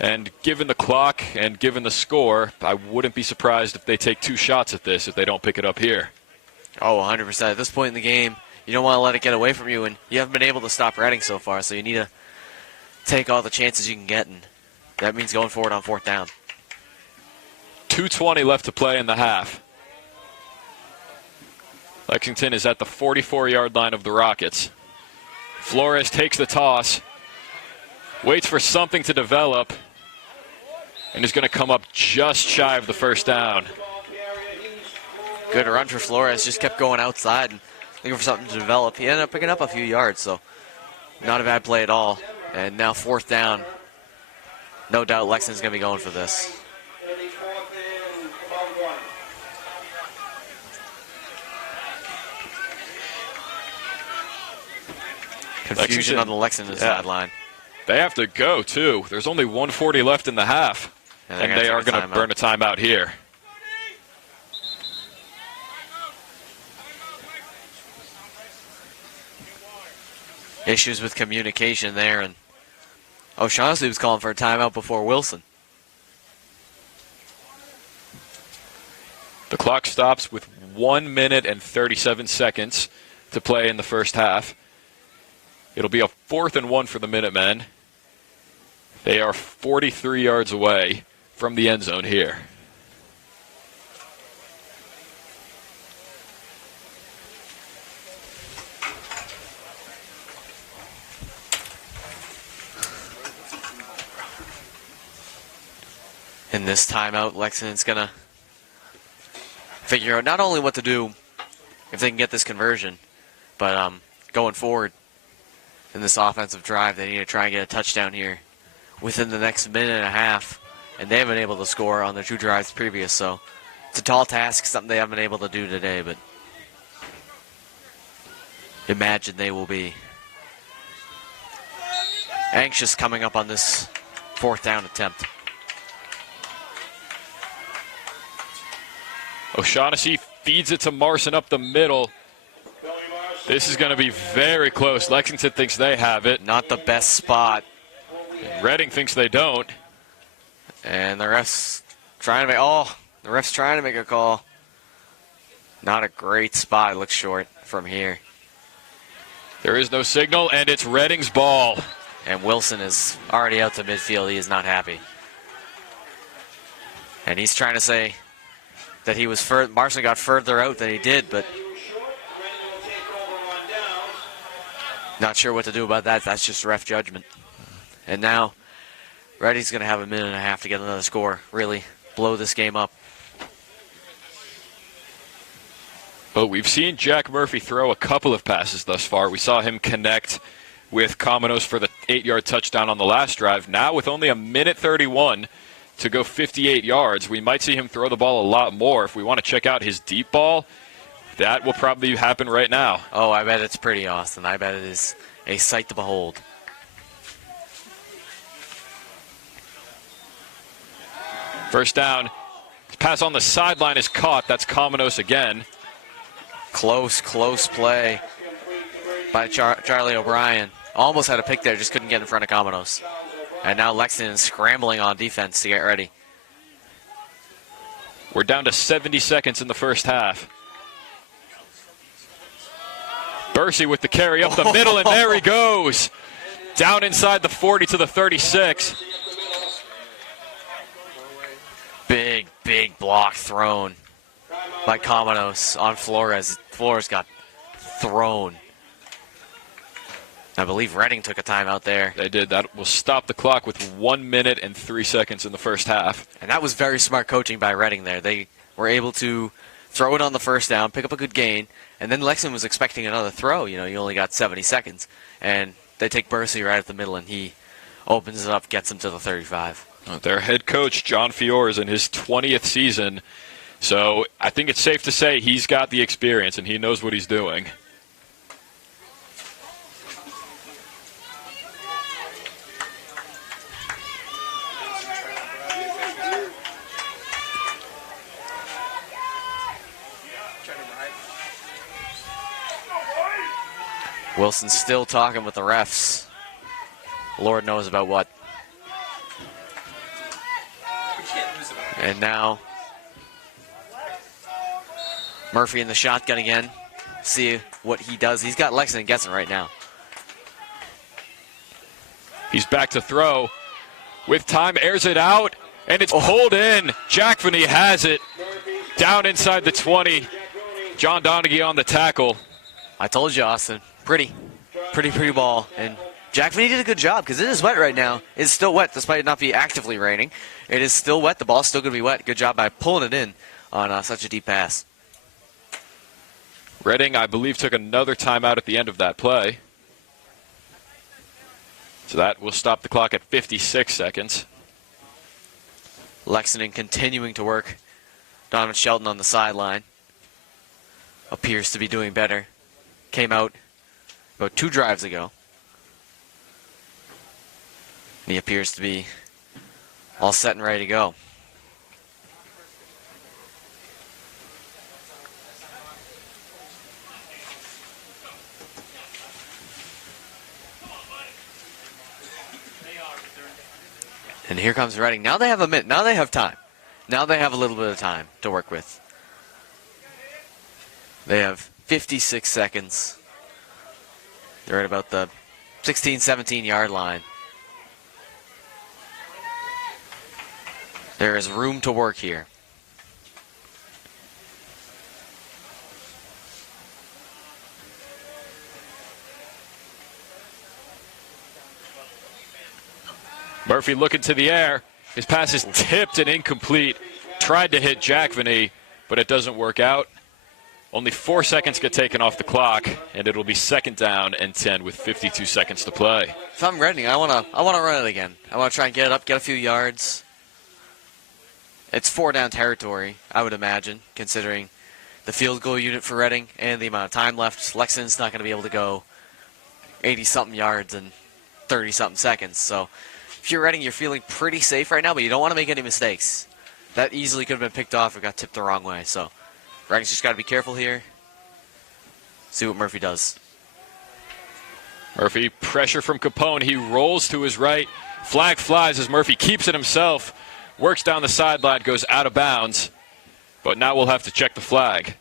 And given the clock and given the score, I wouldn't be surprised if they take 2 shots at this if they don't pick it up here. Oh, 100%. At this point in the game, you don't want to let it get away from you, and you haven't been able to stop Reading so far, so you need to take all the chances you can get, and that means going forward on 4th down. 2:20 left to play in the half. Lexington is at the 44-yard line of the Rockets. Flores takes the toss, waits for something to develop, and is going to come up just shy of the first down. Good run for Flores, just kept going outside and looking for something to develop. He ended up picking up a few yards, so not a bad play at all. And now 4th down. No doubt Lexington's going to be going for this. Confusion on the Lexington sideline. They have to go, too. There's only 1:40 left in the half, and they are going to burn a timeout here. Issues with communication there, and O'Shaughnessy was calling for a timeout before Wilson. The clock stops with 1 minute and 37 seconds to play in the first half. It'll be a 4th and 1 for the Minutemen. They are 43 yards away from the end zone here. In this timeout, Lexington's going to figure out not only what to do if they can get this conversion, but going forward in this offensive drive, they need to try and get a touchdown here within the next minute and a half, and they haven't been able to score on their 2 drives previous, so it's a tall task, something they haven't been able to do today, but imagine they will be anxious coming up on this 4th down attempt. O'Shaughnessy feeds it to Marson up the middle. This is going to be very close. Lexington thinks they have it. Not the best spot. Reading thinks they don't. And the ref's trying to make a call. Not a great spot. It looks short from here. There is no signal, and it's Reading's ball. And Wilson is already out to midfield. He is not happy. And he's trying to say that Marson got further out than he did, but Not sure what to do about that. That's just ref judgment. And now, Reading's going to have a minute and a half to get another score. Really blow this game up. Well, we've seen Jack Murphy throw a couple of passes thus far. We saw him connect with Cominos for the 8-yard touchdown on the last drive. Now with only a minute 31 to go 58 yards, we might see him throw the ball a lot more. If we want to check out his deep ball, that will probably happen right now. Oh, I bet it's pretty, Austin. I bet it is a sight to behold. First down. Pass on the sideline is caught. That's Cominos again. Close play by Charlie O'Brien. Almost had a pick there, just couldn't get in front of Cominos. And now Lexington scrambling on defense to get ready. We're down to 70 seconds in the first half. Bursey with the carry up the middle, and there he goes. Down inside the 40 to the 36. Big block thrown by Cominos on Flores. Flores got thrown. I believe Reading took a timeout there. They did. That will stop the clock with 1 minute and 3 seconds in the first half. And that was very smart coaching by Reading there. They were able to throw it on the first down, pick up a good gain, and then Lexington was expecting another throw. You know, you only got 70 seconds. And they take Bursey right at the middle, and he opens it up, gets him to the 35. Their head coach, John Fiore, is in his 20th season. So I think it's safe to say he's got the experience and he knows what he's doing. Wilson's still talking with the refs. Lord knows about what. And now Murphy in the shotgun again. See what he does. He's got Lexington guessing right now. He's back to throw. With time, airs it out, and it's pulled in. Jack Finney has it. Down inside the 20. John Donaghy on the tackle. I told you, Austin. Pretty ball. And Jack Finney did a good job because it is wet right now. It's still wet despite it not be actively raining. It is still wet. The ball's still going to be wet. Good job by pulling it in on such a deep pass. Reading, I believe, took another timeout at the end of that play. So that will stop the clock at 56 seconds. Lexington continuing to work. Donovan Shelton on the sideline. Appears to be doing better. Came out about 2 drives ago. He appears to be all set and ready to go. And here comes Reading. Now they have a minute. Now they have time. Now they have a little bit of time to work with. They have 56 seconds. They're at about the 16, 17-yard line. There is room to work here. Murphy looking to the air. His pass is tipped and incomplete. Tried to hit Jack Finney, but it doesn't work out. Only 4 seconds get taken off the clock, and it'll be 2nd down and 10 with 52 seconds to play. If I'm Reading, I wanna run it again. I wanna try and get it up, get a few yards. It's 4 down territory, I would imagine, considering the field goal unit for Reading and the amount of time left. Lexington's not gonna be able to go 80-something yards in 30-something seconds. So if you're Reading, you're feeling pretty safe right now, but you don't want to make any mistakes. That easily could have been picked off or got tipped the wrong way. So Reading's just got to be careful here. See what Murphy does. Murphy, pressure from Capone. He rolls to his right. Flag flies as Murphy keeps it himself. Works down the sideline, goes out of bounds. But now we'll have to check the flag.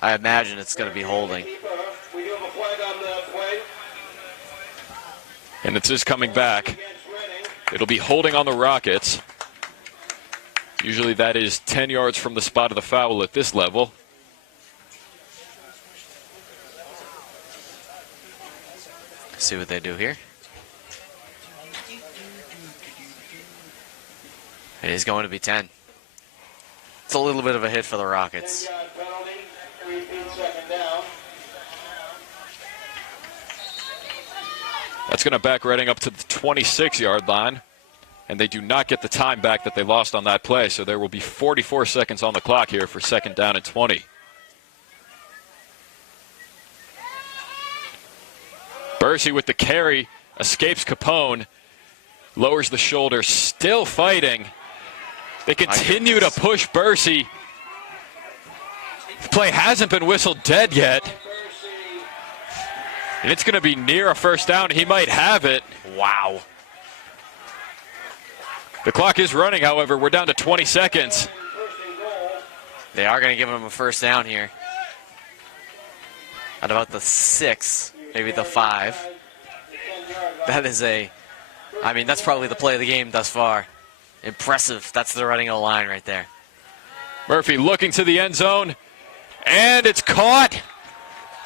I imagine it's going to be holding. And it's just coming back. It'll be holding on the Rockets. Usually that is 10 yards from the spot of the foul at this level. See what they do here. It is going to be 10. It's a little bit of a hit for the Rockets. That's going to back Reading up to the 26-yard line. And they do not get the time back that they lost on that play. So there will be 44 seconds on the clock here for 2nd down and 20. Varsity with the carry, escapes Capone, lowers the shoulder, still fighting. They continue to push Varsity. The play hasn't been whistled dead yet. And it's going to be near a 1st down. He might have it. Wow. The clock is running, however. We're down to 20 seconds. They are going to give him a 1st down here. At about the 6, maybe the 5. That is that's probably the play of the game thus far. Impressive. That's the Reading O-line right there. Murphy looking to the end zone. And it's caught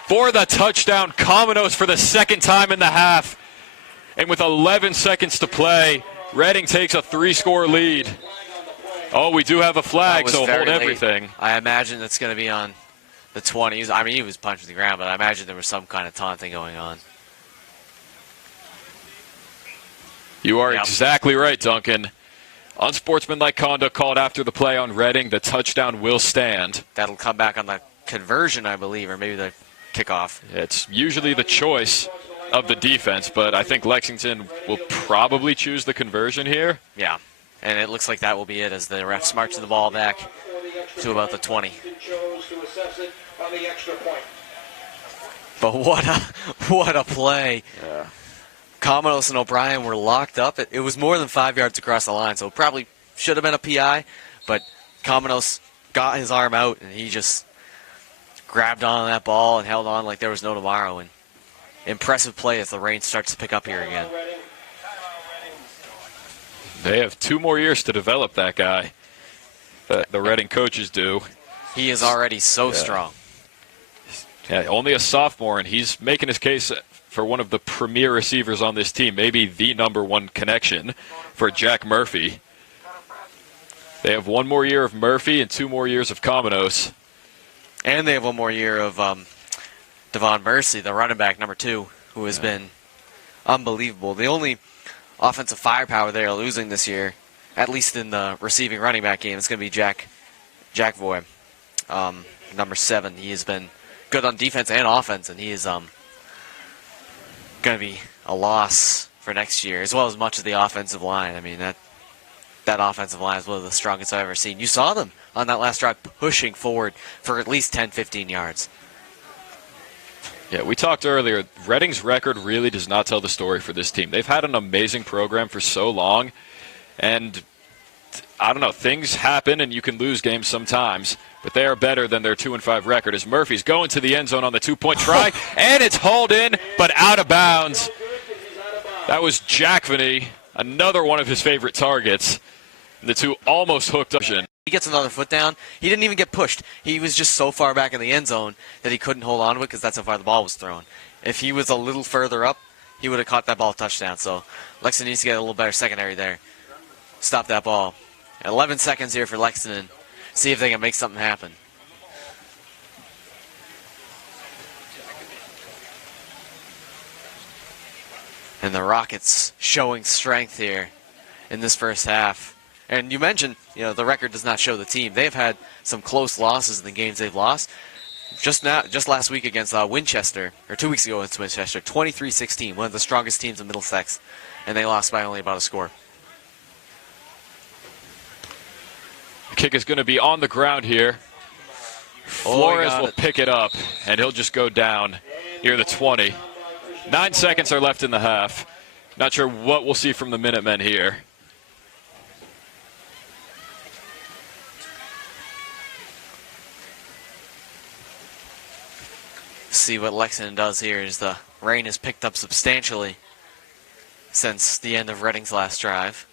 for the touchdown. Cominos for the 2nd time in the half. And with 11 seconds to play, Reading takes a 3-score lead. Oh, we do have a flag, so hold everything. Late. I imagine it's going to be on the 20s. I mean, he was punching the ground, but I imagine there was some kind of taunting going on. You are exactly right, Duncan. Unsportsmanlike conduct called after the play on Reading. The touchdown will stand. That'll come back on the conversion, I believe, or maybe the kickoff. It's usually the choice of the defense, but I think Lexington will probably choose the conversion here. Yeah, and it looks like that will be it as the refs march the ball back to about the 20. But what a play. Yeah. Cominos and O'Brien were locked up. It was more than 5 yards across the line, so it probably should have been a PI, but Cominos got his arm out, and he just grabbed on that ball and held on like there was no tomorrow. And impressive play as the rain starts to pick up here again. They have 2 more years to develop that guy. The Reading coaches do. He is already so strong. Yeah, only a sophomore, and he's making his case for one of the premier receivers on this team, maybe the #1 connection for Jack Murphy. They have 1 more year of Murphy and 2 more years of Cominos. And they have 1 more year of Devon Mercy, the running back, #2, who has been unbelievable. The only offensive firepower they are losing this year, at least in the receiving running back game, is going to be Jack Voy, #7. He has been good on defense and offense, and he is going to be a loss for next year, as well as much of the offensive line. I mean, that offensive line is one of the strongest I've ever seen. You saw them on that last drive pushing forward for at least 10, 15 yards. Yeah, we talked earlier. Reading's record really does not tell the story for this team. They've had an amazing program for so long, and I don't know, things happen and you can lose games sometimes, but they are better than their 2-5 record as Murphy's going to the end zone on the 2-point try, and it's hauled in, but out of bounds. That was Jackvany, another one of his favorite targets. The 2 almost hooked up. He gets another foot down. He didn't even get pushed. He was just so far back in the end zone that he couldn't hold on to it because that's how far the ball was thrown. If he was a little further up, he would have caught that ball touchdown. So Lexington needs to get a little better secondary there. Stop that ball. 11 seconds here for Lexington. See if they can make something happen. And the Rockets showing strength here in this first half. And you mentioned, the record does not show the team. They've had some close losses in the games they've lost. Just last week against Winchester, or 2 weeks ago against Winchester, 23-16, one of the strongest teams in Middlesex, and they lost by only about a score. The kick is going to be on the ground here. Flores will pick it up, and he'll just go down near the 20. 9 seconds are left in the half. Not sure what we'll see from the Minutemen here. See what Lexington does here is the rain has picked up substantially since the end of Reading's last drive.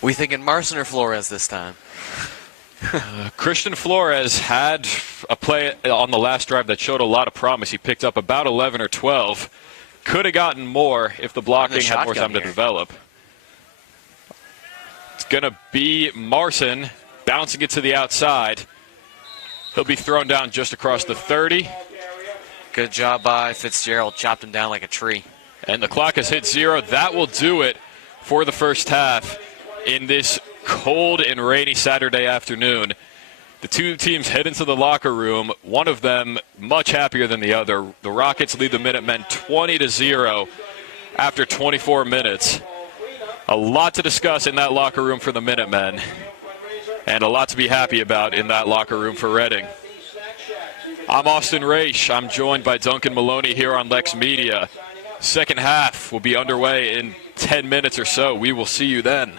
We thinking Marson or Flores this time? Christian Flores had a play on the last drive that showed a lot of promise. He picked up about 11 or 12. Could have gotten more if the blocking had more time to develop. It's going to be Marson bouncing it to the outside. He'll be thrown down just across the 30. Good job by Fitzgerald. Chopped him down like a tree. And the clock has hit 0. That will do it for the first half in this cold and rainy Saturday afternoon. The two teams head into the locker room, one of them much happier than the other. The Rockets lead the Minutemen 20-0 after 24 minutes. A lot to discuss in that locker room for the Minutemen, and a lot to be happy about in that locker room for Reading. I'm Austin Raish. I'm joined by Duncan Maloney here on LexMedia. Second half will be underway in 10 minutes or so. We will see you then.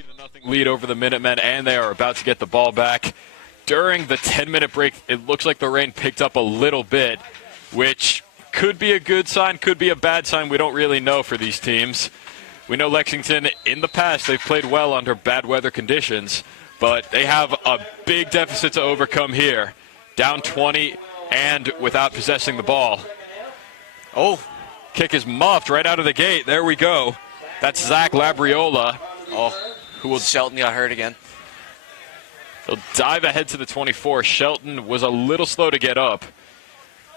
3-0 lead over the Minutemen, and they are about to get the ball back. During the 10-minute break, it looks like the rain picked up a little bit, which could be a good sign, could be a bad sign. We don't really know for these teams. We know Lexington, in the past, they've played well under bad weather conditions, but they have a big deficit to overcome here. Down 20 and without possessing the ball. Oh, kick is muffed right out of the gate. There we go. That's Zach Labriola. Oh, who will Shelton got hurt again? He'll dive ahead to the 24. Shelton was a little slow to get up.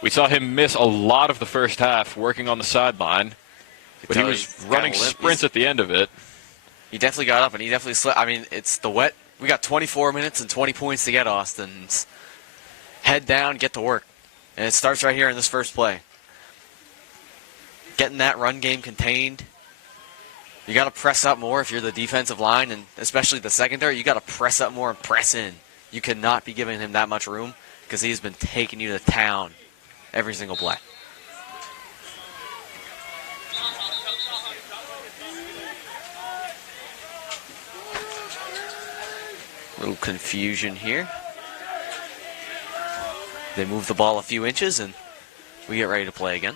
We saw him miss a lot of the first half working on the sideline, but he was running sprints at the end of it. He definitely got up, and he definitely slept. I mean, it's the wet. We got 24 minutes and 20 points to get, Austin. Head down, get to work. And it starts right here in this first play. Getting that run game contained. You got to press up more if you're the defensive line, and especially the secondary. You got to press up more and press in. You cannot be giving him that much room because he's been taking you to town every single play. Little confusion here. They move the ball a few inches, and we get ready to play again.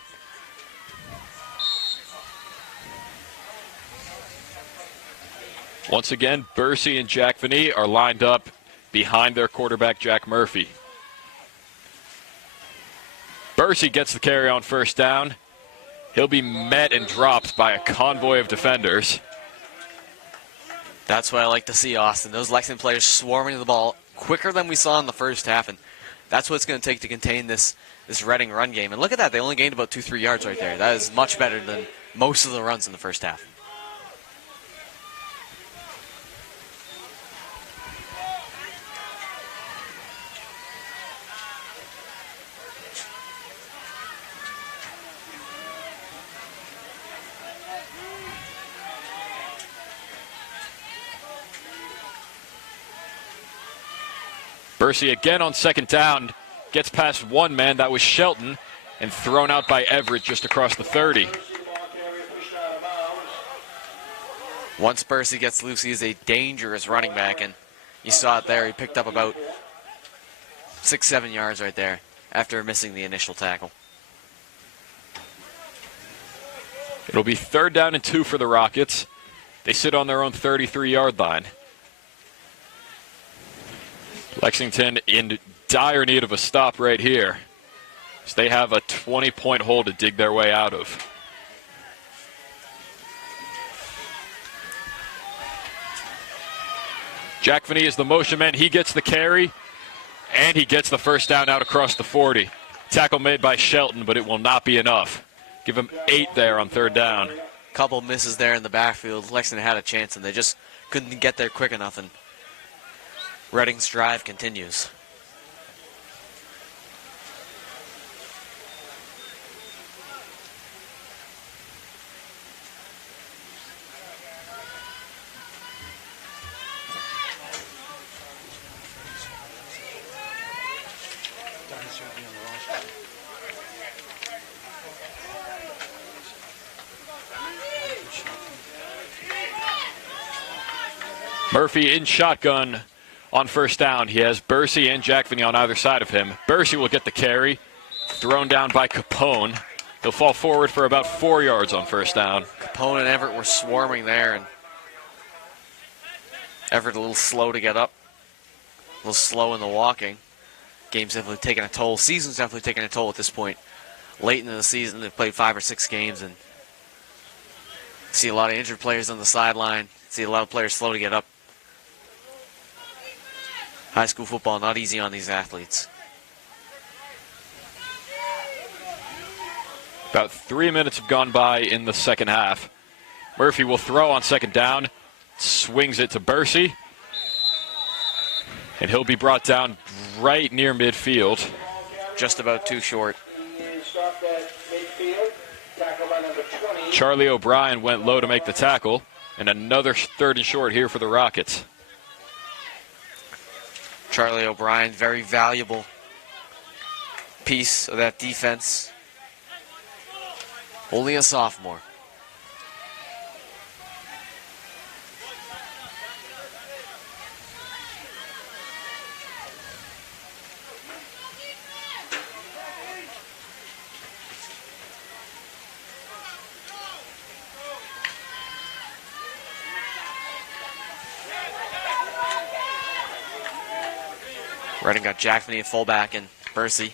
Once again, Bursey and Jack Vinny are lined up behind their quarterback, Jack Murphy. Bursey gets the carry on first down. He'll be met and dropped by a convoy of defenders. That's what I like to see, Austin. Those Lexington players swarming to the ball quicker than we saw in the first half, and that's what it's going to take to contain this Reading run game. And look at that. They only gained about 2-3 yards right there. That is much better than most of the runs in the first half. Bursey again on second down, gets past one man, that was Shelton, and thrown out by Everett just across the 30. Once Bursey gets loose, he is a dangerous running back, and you saw it there. He picked up about 6-7 yards right there after missing the initial tackle. It'll be 3rd down and 2 for the Rockets. They sit on their own 33-yard line. Lexington in dire need of a stop right here, as they have a 20-point hole to dig their way out of. Jack Vinny is the motion man. He gets the carry, and he gets the first down out across the 40. Tackle made by Shelton, but it will not be enough. Give him 8 there on 3rd down. Couple misses there in the backfield. Lexington had a chance, and they just couldn't get there quick enough, and Reading's drive continues. Murphy in shotgun on first down. He has Bursey and Jack Vinny on either side of him. Bursey will get the carry. Thrown down by Capone. He'll fall forward for about 4 yards on first down. Capone and Everett were swarming there, and Everett a little slow to get up. A little slow in the walking. Game's definitely taking a toll. Season's definitely taking a toll at this point. Late into the season, they've played 5 or 6 games, and see a lot of injured players on the sideline. See a lot of players slow to get up. High school football, not easy on these athletes. About 3 minutes have gone by in the second half. Murphy will throw on second down. Swings it to Bursey. And he'll be brought down right near midfield. Just about too short. Charlie O'Brien went low to make the tackle. And another 3rd and short here for the Rockets. Charlie O'Brien, very valuable piece of that defense. Only a sophomore. Redding got Jackman at fullback and Mercy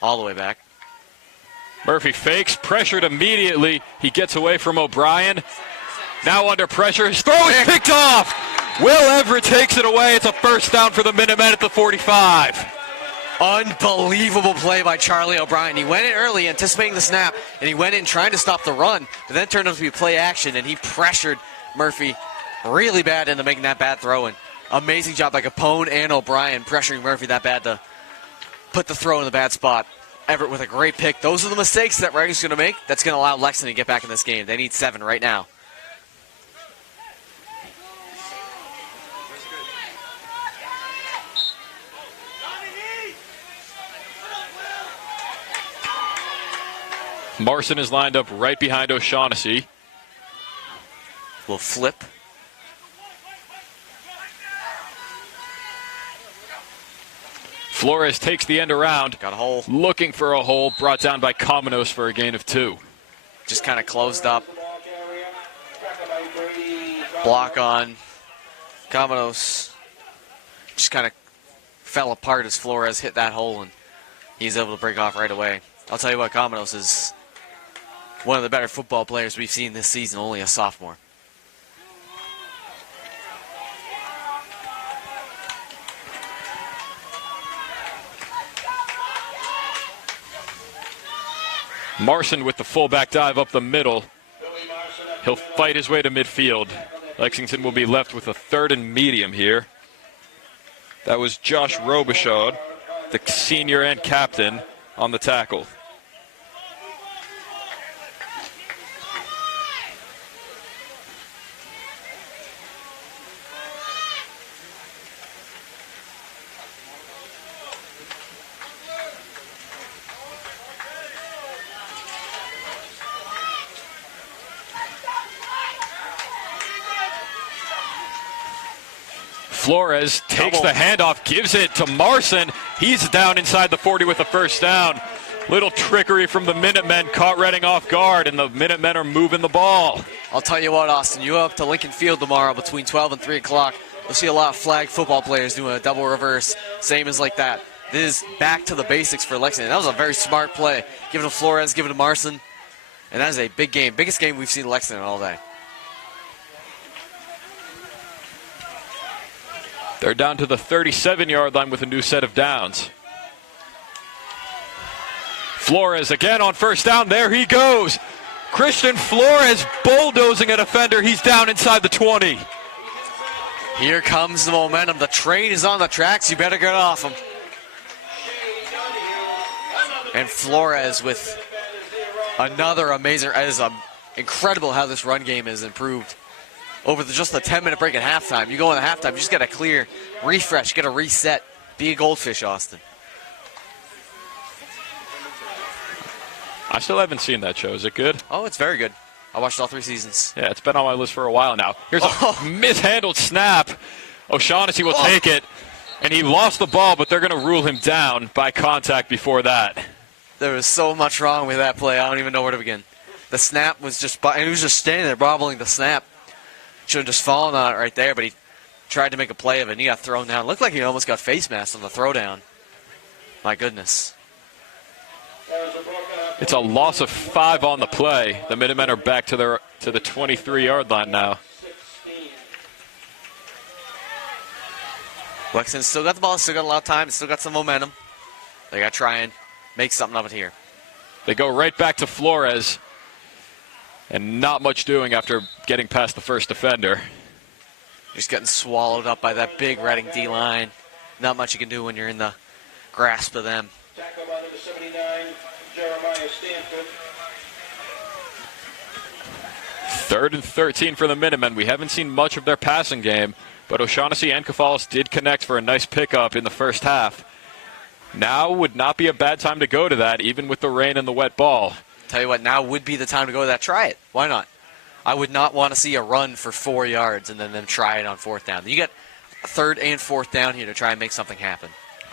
all the way back. Murphy fakes, pressured immediately. He gets away from O'Brien. Now under pressure, his throw is picked off. Will Everett takes it away. It's a first down for the Minutemen at the 45. Unbelievable play by Charlie O'Brien. He went in early, anticipating the snap, and he went in trying to stop the run, but then turned out to be play action, and he pressured Murphy really bad into making that bad throw. And amazing job by Capone and O'Brien pressuring Murphy that bad to put the throw in the bad spot. Everett with a great pick. Those are the mistakes that Redding's going to make. That's going to allow Lexington to get back in this game. They need 7 right now. Marson is lined up right behind O'Shaughnessy. Will flip. Flores takes the end around. Got a hole. Looking for a hole. Brought down by Cominos for a gain of 2. Just kind of closed up. Block on. Cominos just kind of fell apart as Flores hit that hole, and he's able to break off right away. I'll tell you what, Cominos is one of the better football players we've seen this season, only a sophomore. Marson with the fullback dive up the middle. He'll fight his way to midfield. Lexington will be left with a 3rd and medium here. That was Josh Robichaud, the senior and captain, on the tackle. Flores takes the handoff, gives it to Marson. He's down inside the 40 with a first down. Little trickery from the Minutemen, caught Redding off guard, and the Minutemen are moving the ball. I'll tell you what, Austin, you go up to Lincoln Field tomorrow between 12 and 3 o'clock. You'll see a lot of flag football players doing a double reverse, same as like that. This is back to the basics for Lexington. That was a very smart play. Give it to Flores, give it to Marson. And that is a big game, biggest game we've seen Lexington all day. They're down to the 37-yard line with a new set of downs. Flores again on first down. There he goes. Christian Flores bulldozing a defender. He's down inside the 20. Here comes the momentum. The train is on the tracks. You better get off him. And Flores with another amazing. It is incredible how this run game has improved. Over just the 10-minute break at halftime. You go in the halftime, you just got to clear, refresh, get a reset. Be a goldfish, Austin. I still haven't seen that show. Is it good? Oh, it's very good. I watched all 3 seasons. Yeah, it's been on my list for a while now. Here's a mishandled snap. O'Shaughnessy will take it, and he lost the ball, but they're going to rule him down by contact before that. There was so much wrong with that play. I don't even know where to begin. The snap was just, and he was just standing there bobbling the snap. Should have just fallen on it right there, but he tried to make a play of it, and he got thrown down. Looked like he almost got face masked on the throwdown. My goodness. It's a loss of 5 on the play. The Minutemen are back to the 23-yard line now. Lexington still got the ball, still got a lot of time, still got some momentum. They got to try and make something of it here. They go right back to Flores. And not much doing after getting past the first defender. Just getting swallowed up by that big Redding D-line. Not much you can do when you're in the grasp of them. Tackle by number 79, Jeremiah Stanford. 3rd and 13 for the Minutemen. We haven't seen much of their passing game, but O'Shaughnessy and Kafalis did connect for a nice pickup in the first half. Now would not be a bad time to go to that, even with the rain and the wet ball. Tell you what, now would be the time to go to that. Try it. Why not? I would not want to see a run for 4 yards and then them try it on 4th down. You get a 3rd and 4th down here to try and make something happen.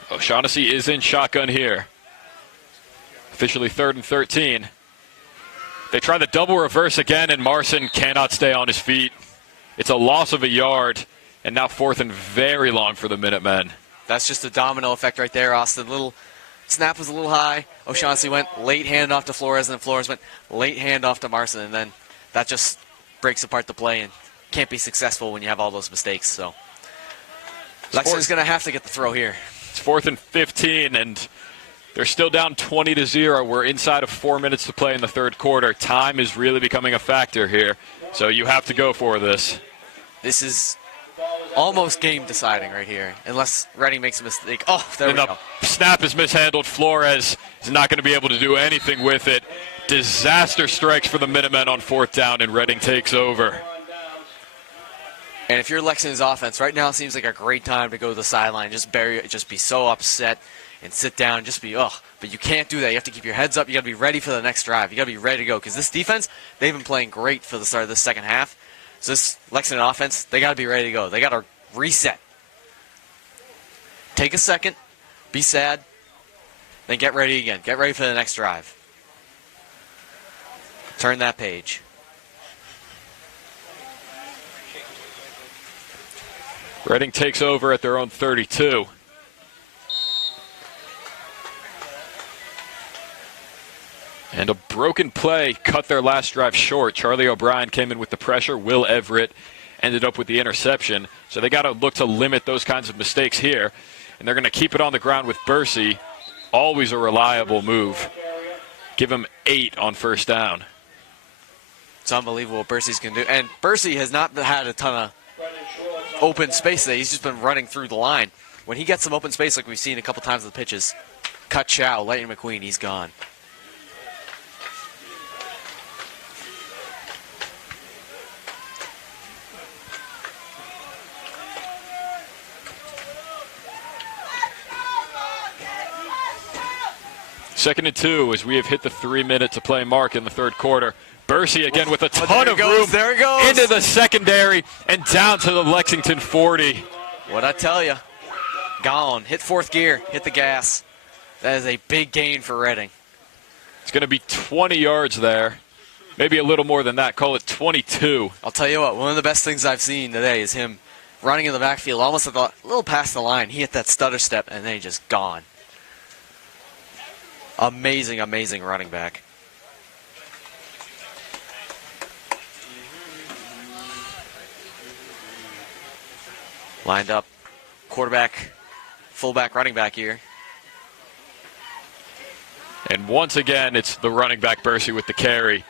O'Shaughnessy is in shotgun here. Officially 3rd and 13. They try the double reverse again, and Marson cannot stay on his feet. It's a loss of a yard, and now 4th and very long for the Minutemen. That's just a domino effect right there, Austin. Little snap was a little high. O'Shaughnessy went late handoff to Flores, and then Flores went late handoff to Marson, and then that just breaks apart the play and can't be successful when you have all those mistakes. So Lexington's going to have to get the throw here. It's 4th and 15, and they're still down 20-0. We're inside of 4 minutes to play in the third quarter. Time is really becoming a factor here, so you have to go for this. This is almost game deciding right here, unless Reading makes a mistake. Oh, there we go. The snap is mishandled. Flores is not going to be able to do anything with it. Disaster strikes for the Minutemen on 4th down, and Reading takes over. And if you're Lexington's offense, right now it seems like a great time to go to the sideline, just bury it, just be so upset and sit down, just be, ugh. But you can't do that. You have to keep your heads up. You got to be ready for the next drive. You got to be ready to go, because this defense, they've been playing great for the start of this second half. So this Lexington offense, they got to be ready to go. They got to reset. Take a second, be sad, then get ready again. Get ready for the next drive. Turn that page. Reading takes over at their own 32. And a broken play cut their last drive short. Charlie O'Brien came in with the pressure. Will Everett ended up with the interception. So they got to look to limit those kinds of mistakes here. And they're going to keep it on the ground with Bursey. Always a reliable move. Give him 8 on 1st down. It's unbelievable what Bursey's going to do. And Bursey has not had a ton of open space today. He's just been running through the line. When he gets some open space like we've seen a couple times in the pitches, cut Chow, Lightning McQueen, he's gone. Second and 2 as we have hit the 3-minute to play mark in the third quarter. Bursey again with a ton of room there it goes. Into the secondary and down to the Lexington 40. What I tell you, gone. Hit 4th gear, hit the gas. That is a big gain for Reading. It's going to be 20 yards there. Maybe a little more than that. Call it 22. I'll tell you what, one of the best things I've seen today is him running in the backfield, almost at the, a little past the line. He hit that stutter step, and then he just gone. Amazing, amazing running back. Lined up, quarterback, fullback, running back here. And once again, it's the running back Bursey with the carry.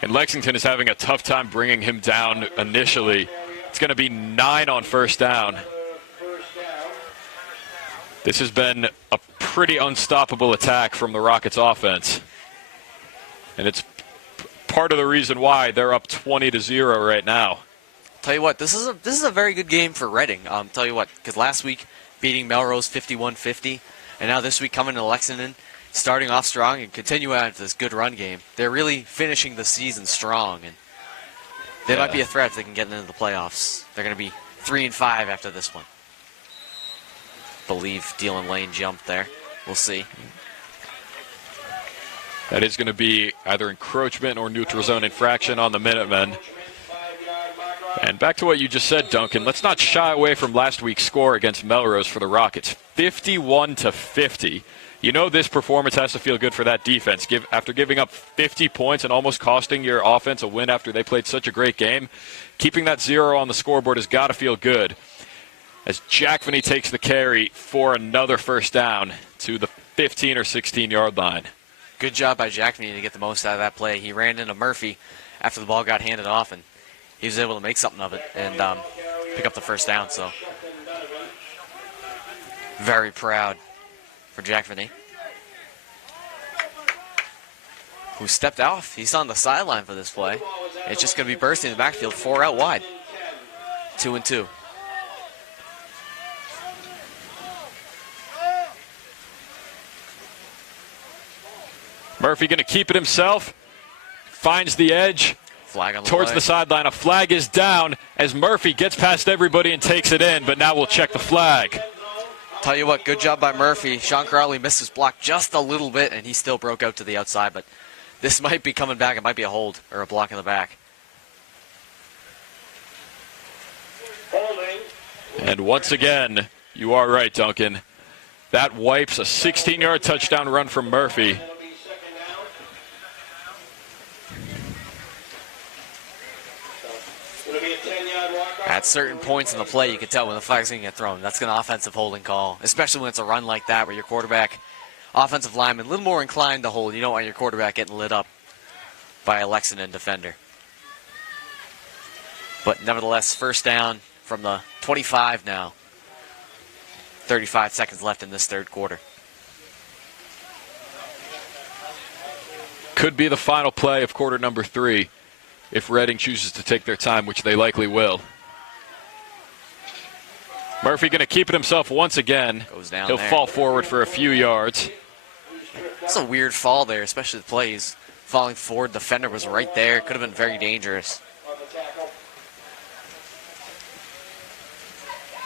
And Lexington is having a tough time bringing him down initially. It's going to be 9 on 1st down. This has been a pretty unstoppable attack from the Rockets offense. And it's part of the reason why they're up 20-0 right now. Tell you what, this is a very good game for Reading. Tell you what, because last week beating Melrose 51-50, and now this week coming to Lexington, starting off strong and continuing on this good run game. They're really finishing the season strong, and they might be a threat if they can get into the playoffs. They're going to be 3-5 after this one. Believe Dylan Lane jumped there. We'll see. That is going to be either encroachment or neutral zone infraction on the Minutemen. And back to what you just said, Duncan, let's not shy away from last week's score against Melrose for the Rockets. 51-50. You know this performance has to feel good for that defense. After giving up 50 points and almost costing your offense a win after they played such a great game, keeping that 0 on the scoreboard has got to feel good. As Jack Finney takes the carry for another 1st down to the 15 or 16-yard line. Good job by Jack Finney to get the most out of that play. He ran into Murphy after the ball got handed off, and he was able to make something of it and pick up the 1st down. So very proud for Jack Finney, who stepped off. He's on the sideline for this play. It's just going to be bursting in the backfield, 4 out wide. 2-2. Murphy going to keep it himself. Finds the edge. Flag on the towards play. the sideline. A flag is down as Murphy gets past everybody and takes it in, but now we'll check the flag. Tell you what, good job by Murphy. Sean Crowley missed his block just a little bit, and he still broke out to the outside, but this might be coming back. It might be a hold or a block in the back. And once again, You are right, Duncan. That wipes a 16-yard touchdown run from Murphy. At certain points in the play, you can tell when the flag's going to get thrown. That's an offensive holding call, especially when it's a run like that where your quarterback, offensive lineman, a little more inclined to hold. You don't want your quarterback getting lit up by a Lexington defender. But nevertheless, first down from the 25 now. 35 seconds left in this third quarter. Could be the final play of quarter number 3 if Reading chooses to take their time, which they likely will. Murphy going to keep it himself once again. Goes down He'll there. fall forward for a few yards. It's a weird fall there, especially the plays. Falling forward, the defender was right there. Could have been very dangerous.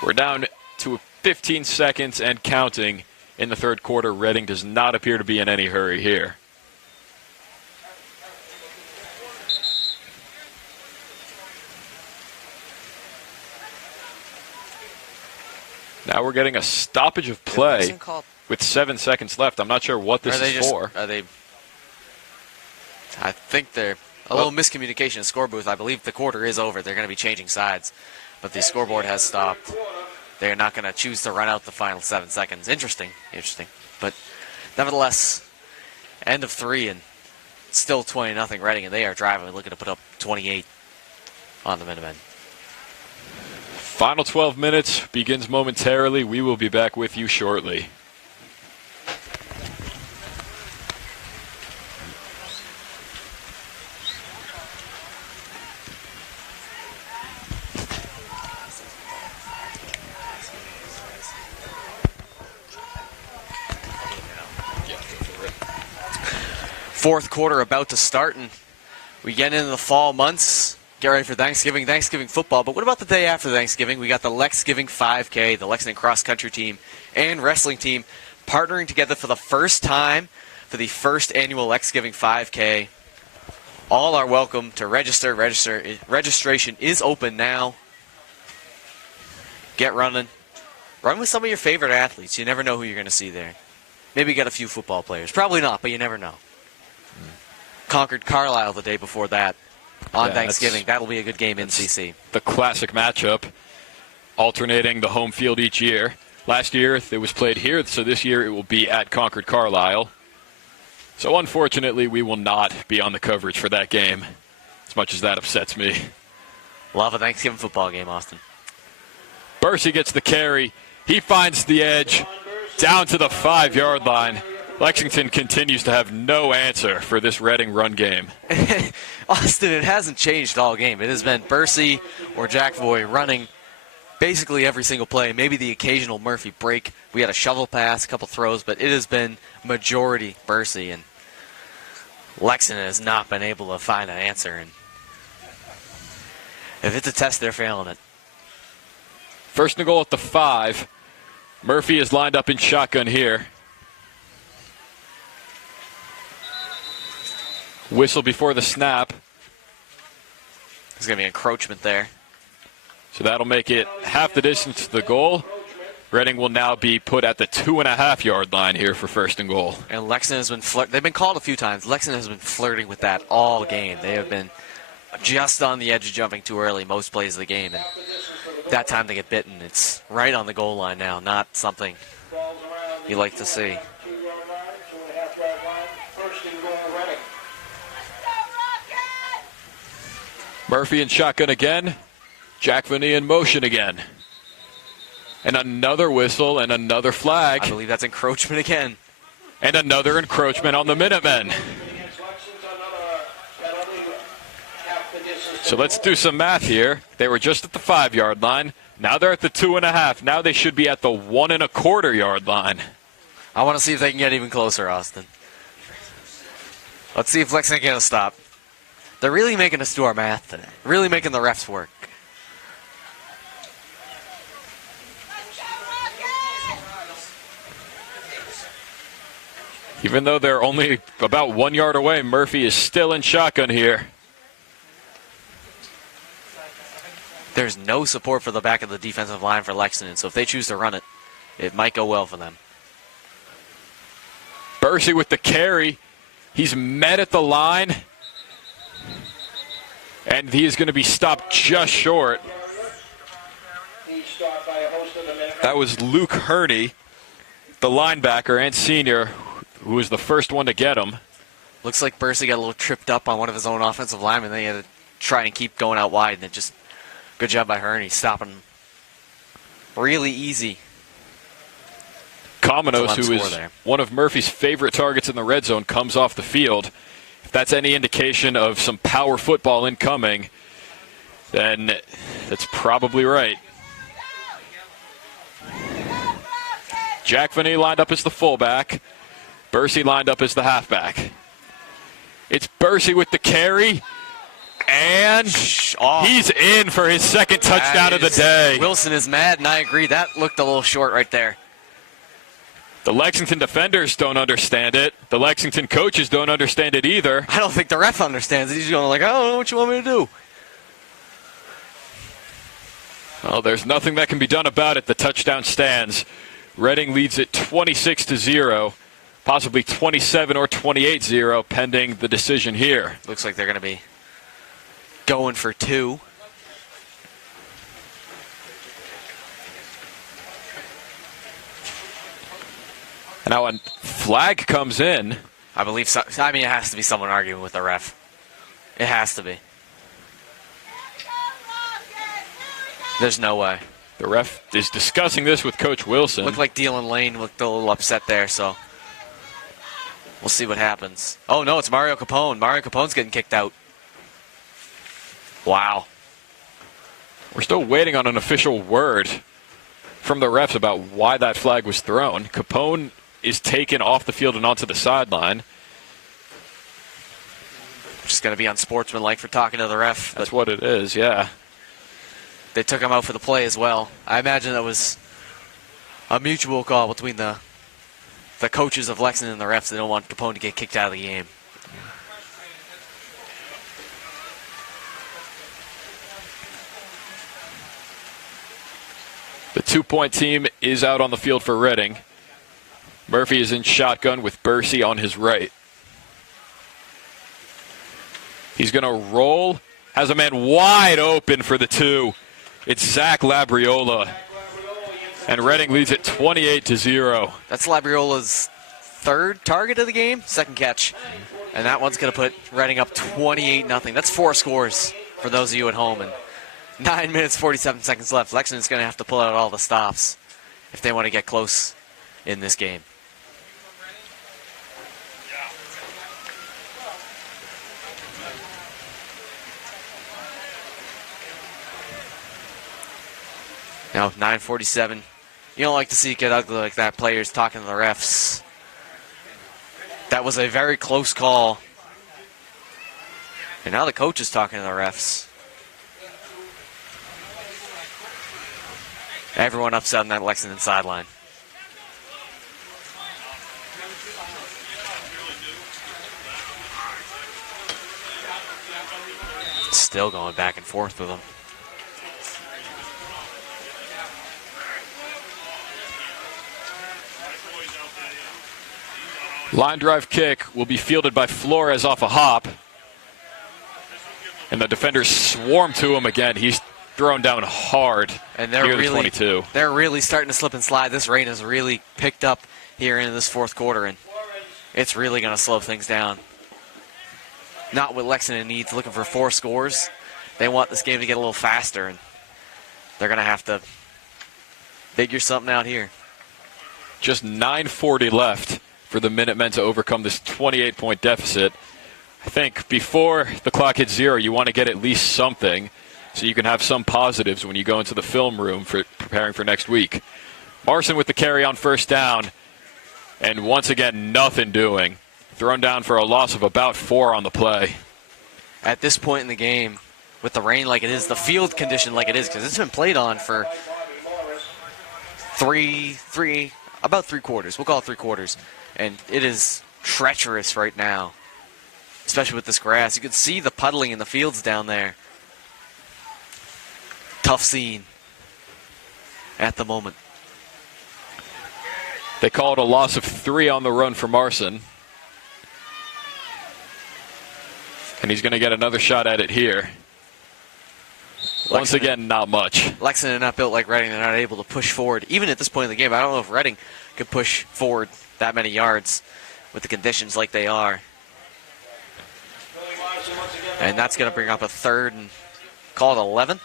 We're down to 15 seconds and counting in the third quarter. Reading does not appear to be in any hurry here. Now we're getting a stoppage of play with 7 seconds left. I'm not sure what this is for. I think they're a little miscommunication in the score booth. I believe the quarter is over. They're going to be changing sides, but the scoreboard has stopped. They're not going to choose to run out the final 7 seconds. Interesting. But nevertheless, end of 3 and still 20-0 Reading, and they are driving, looking to put up 28 on the Minutemen. Final 12 minutes begins momentarily. We will be back with you shortly. Fourth quarter about to start, and we get into the fall months. Get ready for Thanksgiving football. But what about the day after Thanksgiving? We got the LexGiving 5K, the Lexington cross country team and wrestling team partnering together for the first time for the first annual LexGiving 5K. All are welcome to register. Registration is open now. Get running. Run with some of your favorite athletes. You never know who you're going to see there. Maybe get a few football players. Probably not, but you never know. Conquered Carlisle the day before that. On Thanksgiving. That'll be a good game in CC. The classic matchup, alternating the home field each year. Last year it was played here, so this year it will be at Concord Carlisle. So unfortunately, we will not be on the coverage for that game, as much as that upsets me. Love a Thanksgiving football game, Austin. Bursey gets the carry. He finds the edge down to the 5-yard line. Lexington continues to have no answer for this Reading run game. Austin, it hasn't changed all game. It has been Bursey or Jack Voy running basically every single play, maybe the occasional Murphy break. We had a shovel pass, a couple throws, but it has been majority Bursey, and Lexington has not been able to find an answer. And if it's a test, they're failing it. First and goal at the 5. Murphy is lined up in shotgun here. Whistle before the snap. There's going to be encroachment there. So that'll make it half the distance to the goal. Reading will now be put at the 2.5-yard line here for first and goal. And Lexington has been they've been called a few times. Lexington has been flirting with that all game. They have been just on the edge of jumping too early most plays of the game. And that time they get bitten. It's right on the goal line now, not something you like to see. Murphy in shotgun again. Jack Vanee in motion again. And another whistle and another flag. I believe that's encroachment again. And another encroachment on the Minutemen. So let's do some math here. They were just at the 5-yard line. Now they're at the 2.5. Now they should be at the 1.25-yard line. I want to see if they can get even closer, Austin. Let's see if Lexington can get a stop. They're really making us do our math today. Really making the refs work. Even though they're only about 1 yard away, Murphy is still in shotgun here. There's no support for the back of the defensive line for Lexington, so if they choose to run it, it might go well for them. Varsity with the carry. He's met at the line. And he is going to be stopped just short. That was Luke Herney, the linebacker and senior, who was the first one to get him. Looks like Varsity got a little tripped up on one of his own offensive linemen. They had to try and keep going out wide, and it just good job by Herney stopping him. Really easy. Kamenos, who is one of Murphy's favorite targets in the red zone, comes off the field. If that's any indication of some power football incoming, then that's probably right. Jack Vinay lined up as the fullback. Bursey lined up as the halfback. It's Bursey with the carry. And he's in for his second touchdown of the day. Wilson is mad, and I agree. That looked a little short right there. The Lexington defenders don't understand it. The Lexington coaches don't understand it either. I don't think the ref understands it. He's going like, I don't know what you want me to do. Well, there's nothing that can be done about it. The touchdown stands. Reading leads it 26-0, possibly 27 or 28-0, pending the decision here. Looks like they're going to be going for two. And now a flag comes in. I believe so. I mean, it has to be someone arguing with the ref. It has to be. There's no way. The ref is discussing this with Coach Wilson. Looked like Dylan Lane looked a little upset there, so we'll see what happens. Oh, no, it's Mario Capone. Mario Capone's getting kicked out. Wow. We're still waiting on an official word from the refs about why that flag was thrown. Capone is taken off the field and onto the sideline. Just going to be unsportsmanlike for talking to the ref. That's what it is, yeah. They took him out for the play as well. I imagine that was a mutual call between the coaches of Lexington and the refs. They don't want Capone to get kicked out of the game. The 2-point team is out on the field for Reading. Murphy is in shotgun with Bursey on his right. He's going to roll. Has a man wide open for the 2. It's Zach Labriola. And Reading leads it 28-0. That's Labriola's third target of the game, second catch. And that one's going to put Reading up 28-0. That's 4 scores for those of you at home. And 9 minutes, 47 seconds left. Lexington's going to have to pull out all the stops if they want to get close in this game. Now, 9:47. You don't like to see it get ugly like that. Players talking to the refs. That was a very close call. And now the coach is talking to the refs. Everyone upset on that Lexington sideline. Still going back and forth with them. Line drive kick will be fielded by Flores off a hop. And the defenders swarm to him again. He's thrown down hard. And they're really starting to slip and slide. This rain has really picked up here into this fourth quarter, and it's really going to slow things down. Not what Lexington needs, looking for 4 scores. They want this game to get a little faster, and they're going to have to figure something out here. Just 9:40 left for the Minutemen to overcome this 28-point deficit. I think before the clock hits 0, you want to get at least something so you can have some positives when you go into the film room for preparing for next week. Marson with the carry on first down, and once again, nothing doing. Thrown down for a loss of about 4 on the play. At this point in the game, with the rain like it is, the field condition like it is, because it's been played on for about 3 quarters. We'll call it 3 quarters. And it is treacherous right now, especially with this grass. You can see the puddling in the fields down there. Tough scene at the moment. They call it a loss of 3 on the run for Marson. And he's going to get another shot at it here. Once again, not much. Lexington not built like Reading. They're not able to push forward. Even at this point in the game, I don't know if Reading could push forward that many yards with the conditions like they are. And that's going to bring up a third and call it 11.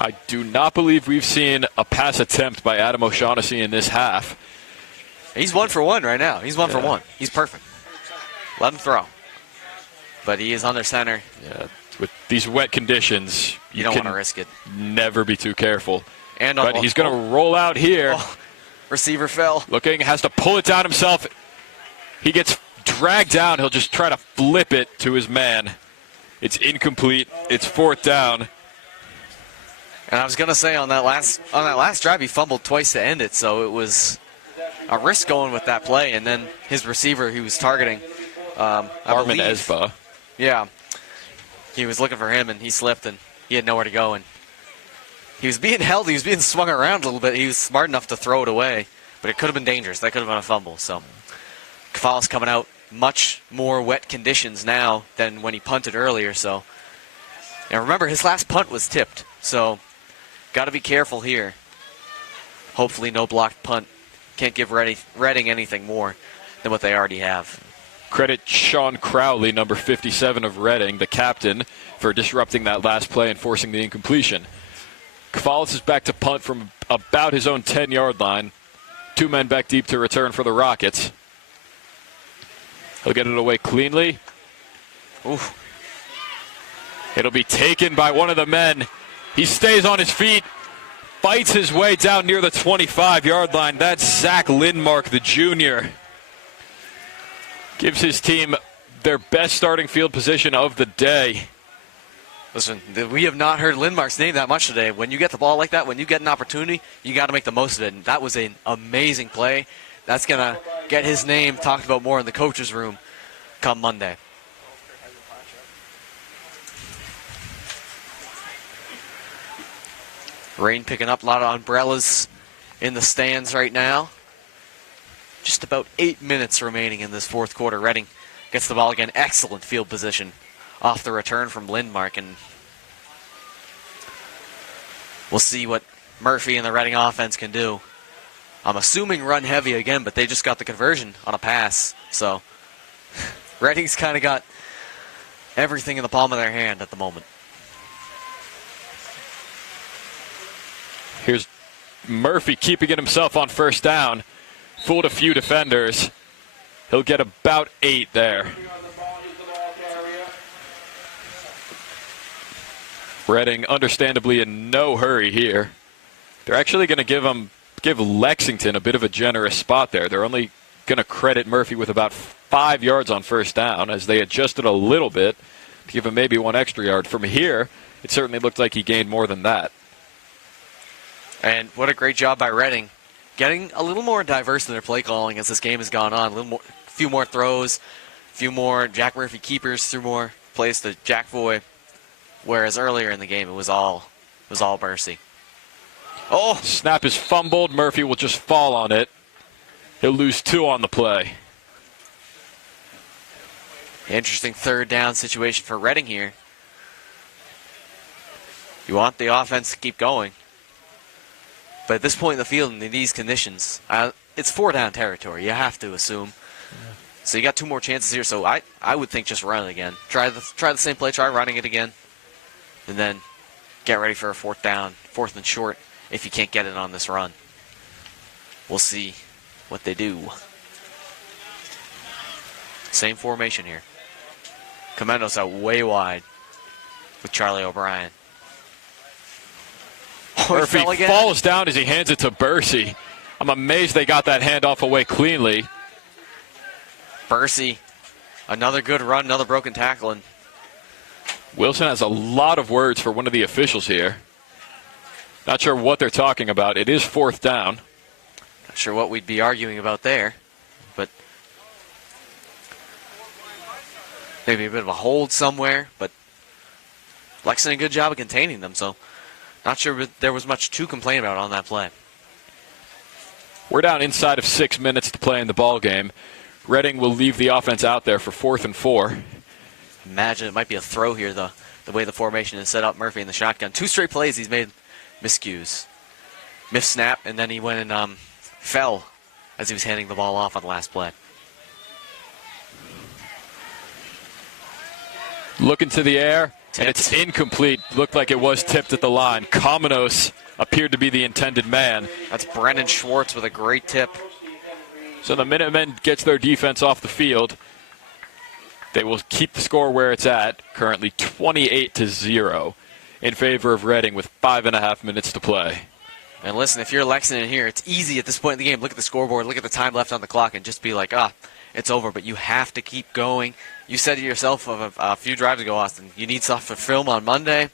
I do not believe we've seen a pass attempt by Adam O'Shaughnessy in this half. He's 1 for 1 right now. He's 1 for 1. He's perfect. Let him throw. But he is under center. Yeah, with these wet conditions, you don't want to risk it. Never be too careful. But he's going to roll out here. Receiver fell. Looking, has to pull it down himself. He gets dragged down. He'll just try to flip it to his man. It's incomplete. It's 4th down. And I was going to say on that last drive, he fumbled twice to end it, so it was a risk going with that play. And then his receiver he was targeting, Armin Esba. Yeah. He was looking for him, and he slipped, and he had nowhere to go. And he was being held. He was being swung around a little bit. He was smart enough to throw it away, but it could have been dangerous. That could have been a fumble. So Kafala's coming out much more wet conditions now than when he punted earlier. So, and remember, his last punt was tipped. So got to be careful here. Hopefully no blocked punt. Can't give Reading anything more than what they already have. Credit Sean Crowley, number 57 of Reading, the captain, for disrupting that last play and forcing the incompletion. Kafalis is back to punt from about his own 10-yard line. 2 men back deep to return for the Rockets. He'll get it away cleanly. Oof. It'll be taken by one of the men. He stays on his feet, fights his way down near the 25-yard line. That's Zach Lindmark, the junior. Gives his team their best starting field position of the day. Listen, we have not heard Lindmark's name that much today. When you get the ball like that, when you get an opportunity, you got to make the most of it. And that was an amazing play. That's going to get his name talked about more in the coach's room come Monday. Rain picking up, a lot of umbrellas in the stands right now. Just about 8 minutes remaining in this 4th quarter. Reading gets the ball again. Excellent field position off the return from Lindmark. And we'll see what Murphy and the Reading offense can do. I'm assuming run heavy again, but they just got the conversion on a pass. So Reading's kind of got everything in the palm of their hand at the moment. Here's Murphy keeping it himself on 1st down. Fooled a few defenders. He'll get about 8 there. Reading, understandably, in no hurry here. They're actually going to give Lexington a bit of a generous spot there. They're only going to credit Murphy with about 5 yards on 1st down as they adjusted a little bit to give him maybe 1 extra yard. From here, it certainly looked like he gained more than that. And what a great job by Reading. Getting a little more diverse in their play calling as this game has gone on. A few more throws, a few more Jack Murphy keepers through more plays to Jack Voy. Whereas earlier in the game, it was all Mercy. Oh, snap is fumbled. Murphy will just fall on it. He'll lose 2 on the play. Interesting 3rd down situation for Reading here. You want the offense to keep going. But at this point in the field, in these conditions, it's 4-down territory. You have to assume. Yeah. So you got 2 more chances here. So I would think just run it again. Try the same play. Try running it again, and then get ready for a 4th down, 4th and short. If you can't get it on this run, we'll see what they do. Same formation here. Comendo's out way wide with Charlie O'Brien. Murphy falls down as he hands it to Bursey. I'm amazed they got that handoff away cleanly. Bursey, another good run, another broken tackle. And Wilson has a lot of words for one of the officials here. Not sure what they're talking about. It is 4th down. Not sure what we'd be arguing about there, but maybe a bit of a hold somewhere. But Lexington, a good job of containing them, so not sure there was much to complain about on that play. We're down inside of 6 minutes to play in the ball game. Reading will leave the offense out there for 4th and 4. Imagine it might be a throw here, the way the formation is set up. Murphy in the shotgun. 2 straight plays he's made miscues. Miss snap, and then he went and fell as he was handing the ball off on the last play. Looking to the air, and it's incomplete. Looked like it was tipped at the line. Kamenos appeared to be the intended man. That's Brennan Schwartz with a great tip. So the Minutemen gets their defense off the field. They will keep the score where it's at, currently 28-0 in favor of Reading with 5.5 minutes to play. And listen, if you're Lexington here, it's easy at this point in the game. Look at the scoreboard, look at the time left on the clock, and just be like, it's over. But you have to keep going. You said to yourself a few drives ago, Austin, you need stuff for film on Monday,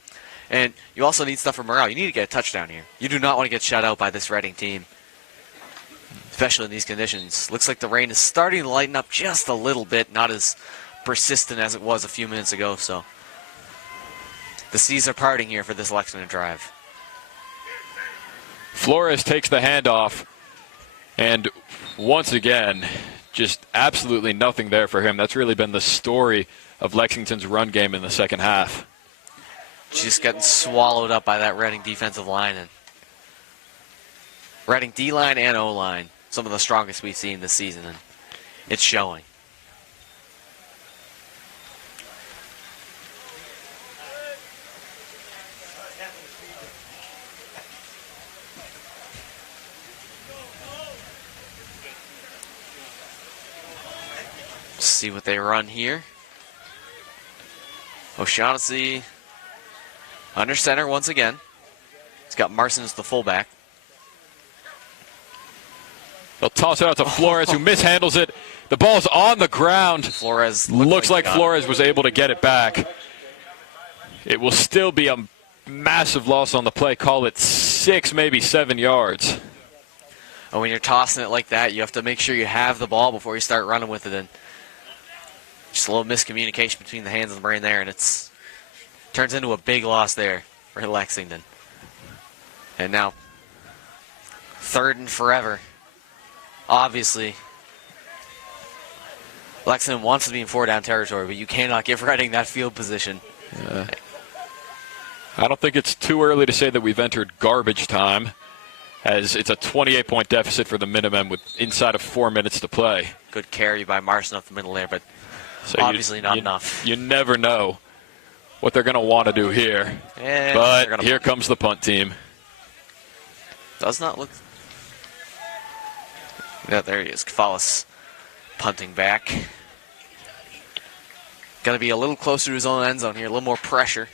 and you also need stuff for morale. You need to get a touchdown here. You do not want to get shut out by this Reading team, especially in these conditions. Looks like the rain is starting to lighten up just a little bit, not as persistent as it was a few minutes ago. So the seas are parting here for this Lexington drive. Flores takes the handoff, and once again, just absolutely nothing there for him. That's really been the story of Lexington's run game in the second half. Just getting swallowed up by that Reading defensive line, and Reading D-line and O-line, some of the strongest we've seen this season, and it's showing. See what they run here. O'Shaughnessy under center once again. He's got Marson as the fullback. They'll toss it out to Flores, who mishandles it. The ball's on the ground. Flores looks like Flores was able to get it back. It will still be a massive loss on the play. Call it 6, maybe 7 yards. And when you're tossing it like that, you have to make sure you have the ball before you start running with it. And just a little miscommunication between the hands and the brain there, and it's turns into a big loss there for Lexington. And now, 3rd and forever. Obviously, Lexington wants to be in 4-down territory, but you cannot give Reading that field position. I don't think it's too early to say that we've entered garbage time, as it's a 28-point deficit for the Minutemen with inside of 4 minutes to play. Good carry by Marson up the middle there, but so obviously not enough. You never know what they're going to want to do here. But here comes the punt team. Does not look... Yeah, there he is. Kaffalis punting back. Got to be a little closer to his own end zone here. A little more pressure.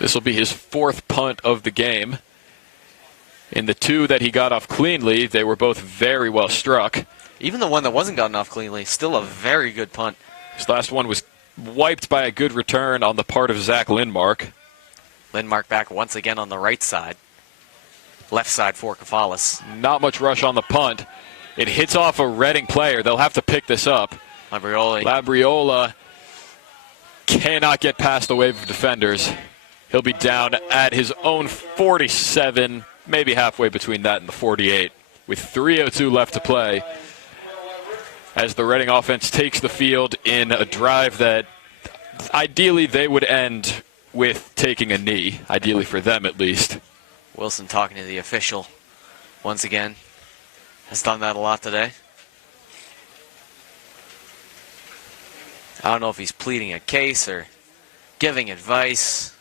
This will be his 4th punt of the game. In the 2 that he got off cleanly, they were both very well struck. Even the one that wasn't gotten off cleanly, still a very good punt. His last one was wiped by a good return on the part of Zach Lindmark. Lindmark back once again on the right side. Left side for Kaffalis. Not much rush on the punt. It hits off a Reading player. They'll have to pick this up. Labriola cannot get past the wave of defenders. He'll be down at his own 47, maybe halfway between that and the 48, with 3:02 left to play, as the Reading offense takes the field in a drive that ideally they would end with taking a knee, ideally for them at least. Wilson talking to the official once again. Has done that a lot today. I don't know if he's pleading a case or giving advice.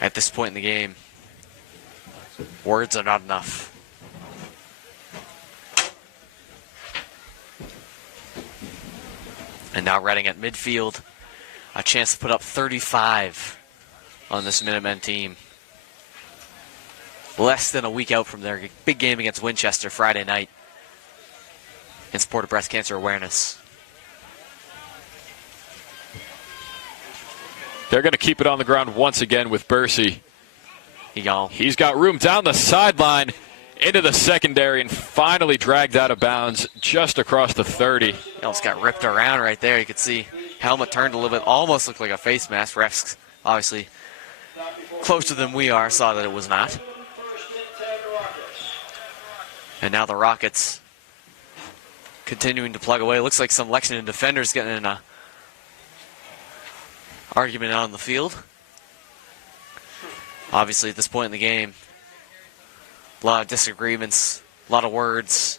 At this point in the game, words are not enough. And now Reading at midfield. A chance to put up 35 on this Minutemen team. Less than a week out from their big game against Winchester Friday night in support of breast cancer awareness. They're going to keep it on the ground once again with Bursey. He's got room down the sideline into the secondary and finally dragged out of bounds just across the 30. He almost got ripped around right there. You could see helmet turned a little bit, almost looked like a face mask. Refs obviously closer than we are saw that it was not. And now the Rockets continuing to plug away. Looks like some Lexington defenders getting in a argument out on the field. Obviously, at this point in the game, a lot of disagreements, a lot of words.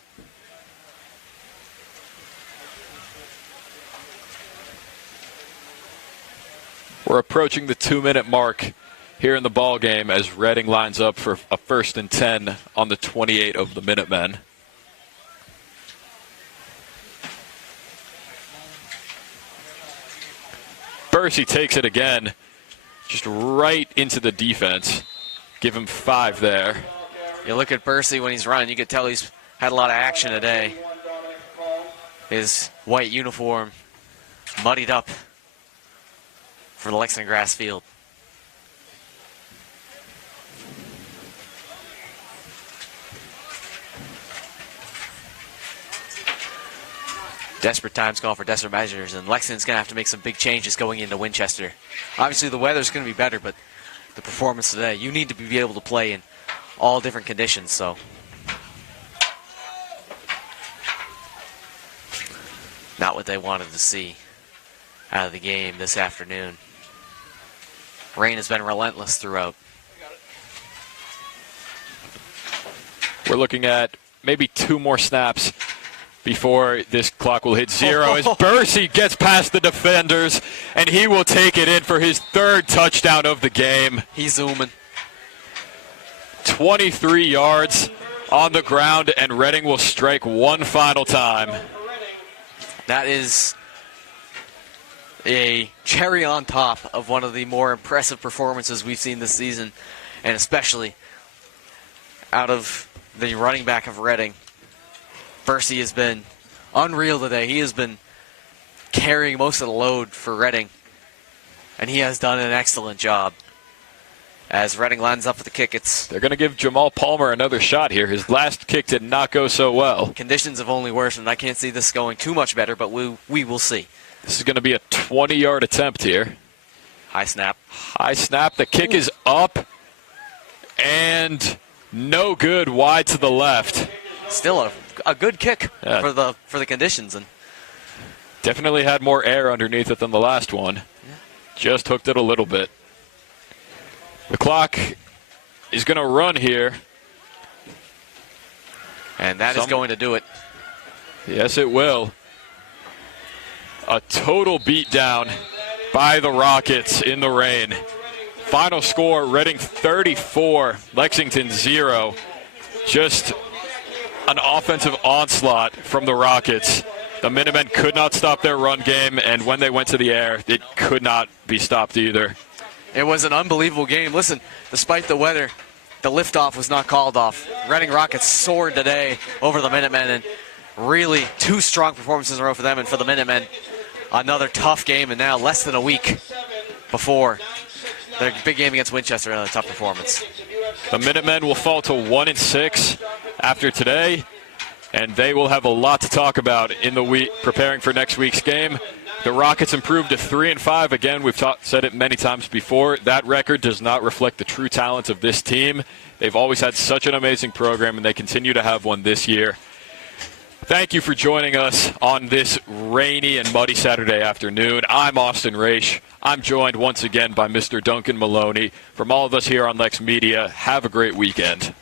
We're approaching the 2-minute mark here in the ball game as Reading lines up for a 1st and 10 on the 28 of the Minutemen. Varsity takes it again, just right into the defense. Give him 5 there. You look at Varsity when he's running, you can tell he's had a lot of action today. His white uniform muddied up for the Lexington grass field. Desperate times call for desperate measures, and Lexington's going to have to make some big changes going into Winchester. Obviously, the weather's going to be better, but the performance today, you need to be able to play in all different conditions, so. Not what they wanted to see out of the game this afternoon. Rain has been relentless throughout. We're looking at maybe 2 more snaps before this clock will hit 0 as Varsity gets past the defenders, and he will take it in for his 3rd touchdown of the game. He's zooming. 23 yards on the ground, and Reading will strike one final time. That is a cherry on top of one of the more impressive performances we've seen this season, and especially out of the running back of Reading. Varsity has been unreal today. He has been carrying most of the load for Reading, and he has done an excellent job. As Reading lines up for the kick, they're going to give Jamal Palmer another shot here. His last kick did not go so well. Conditions have only worsened. I can't see this going too much better, but we will see. This is going to be a 20-yard attempt here. High snap. High snap. The kick is up, and no good, wide to the left. Still a good kick for the conditions, and definitely had more air underneath it than the last one. Yeah. Just hooked it a little bit. The clock is going to run here, and that is going to do it. Yes, it will. A total beatdown by the Rockets in the rain. Final score: Reading 34, Lexington 0. Just an offensive onslaught from the Rockets. The Minutemen could not stop their run game, and when they went to the air, it could not be stopped either. It was an unbelievable game. Listen, despite the weather, the liftoff was not called off. Reading Rockets soared today over the Minutemen, and really 2 strong performances in a row for them, and for the Minutemen, another tough game, and now less than a week before their big game against Winchester, another tough performance. The Minutemen will fall to 1-6 after today, and they will have a lot to talk about in the week preparing for next week's game. The Rockets improved to 3-5. Again, we've said it many times before. That record does not reflect the true talent of this team. They've always had such an amazing program, and they continue to have one this year. Thank you for joining us on this rainy and muddy Saturday afternoon. I'm Austin Raish. I'm joined once again by Mr. Duncan Maloney. From all of us here on LexMedia, have a great weekend.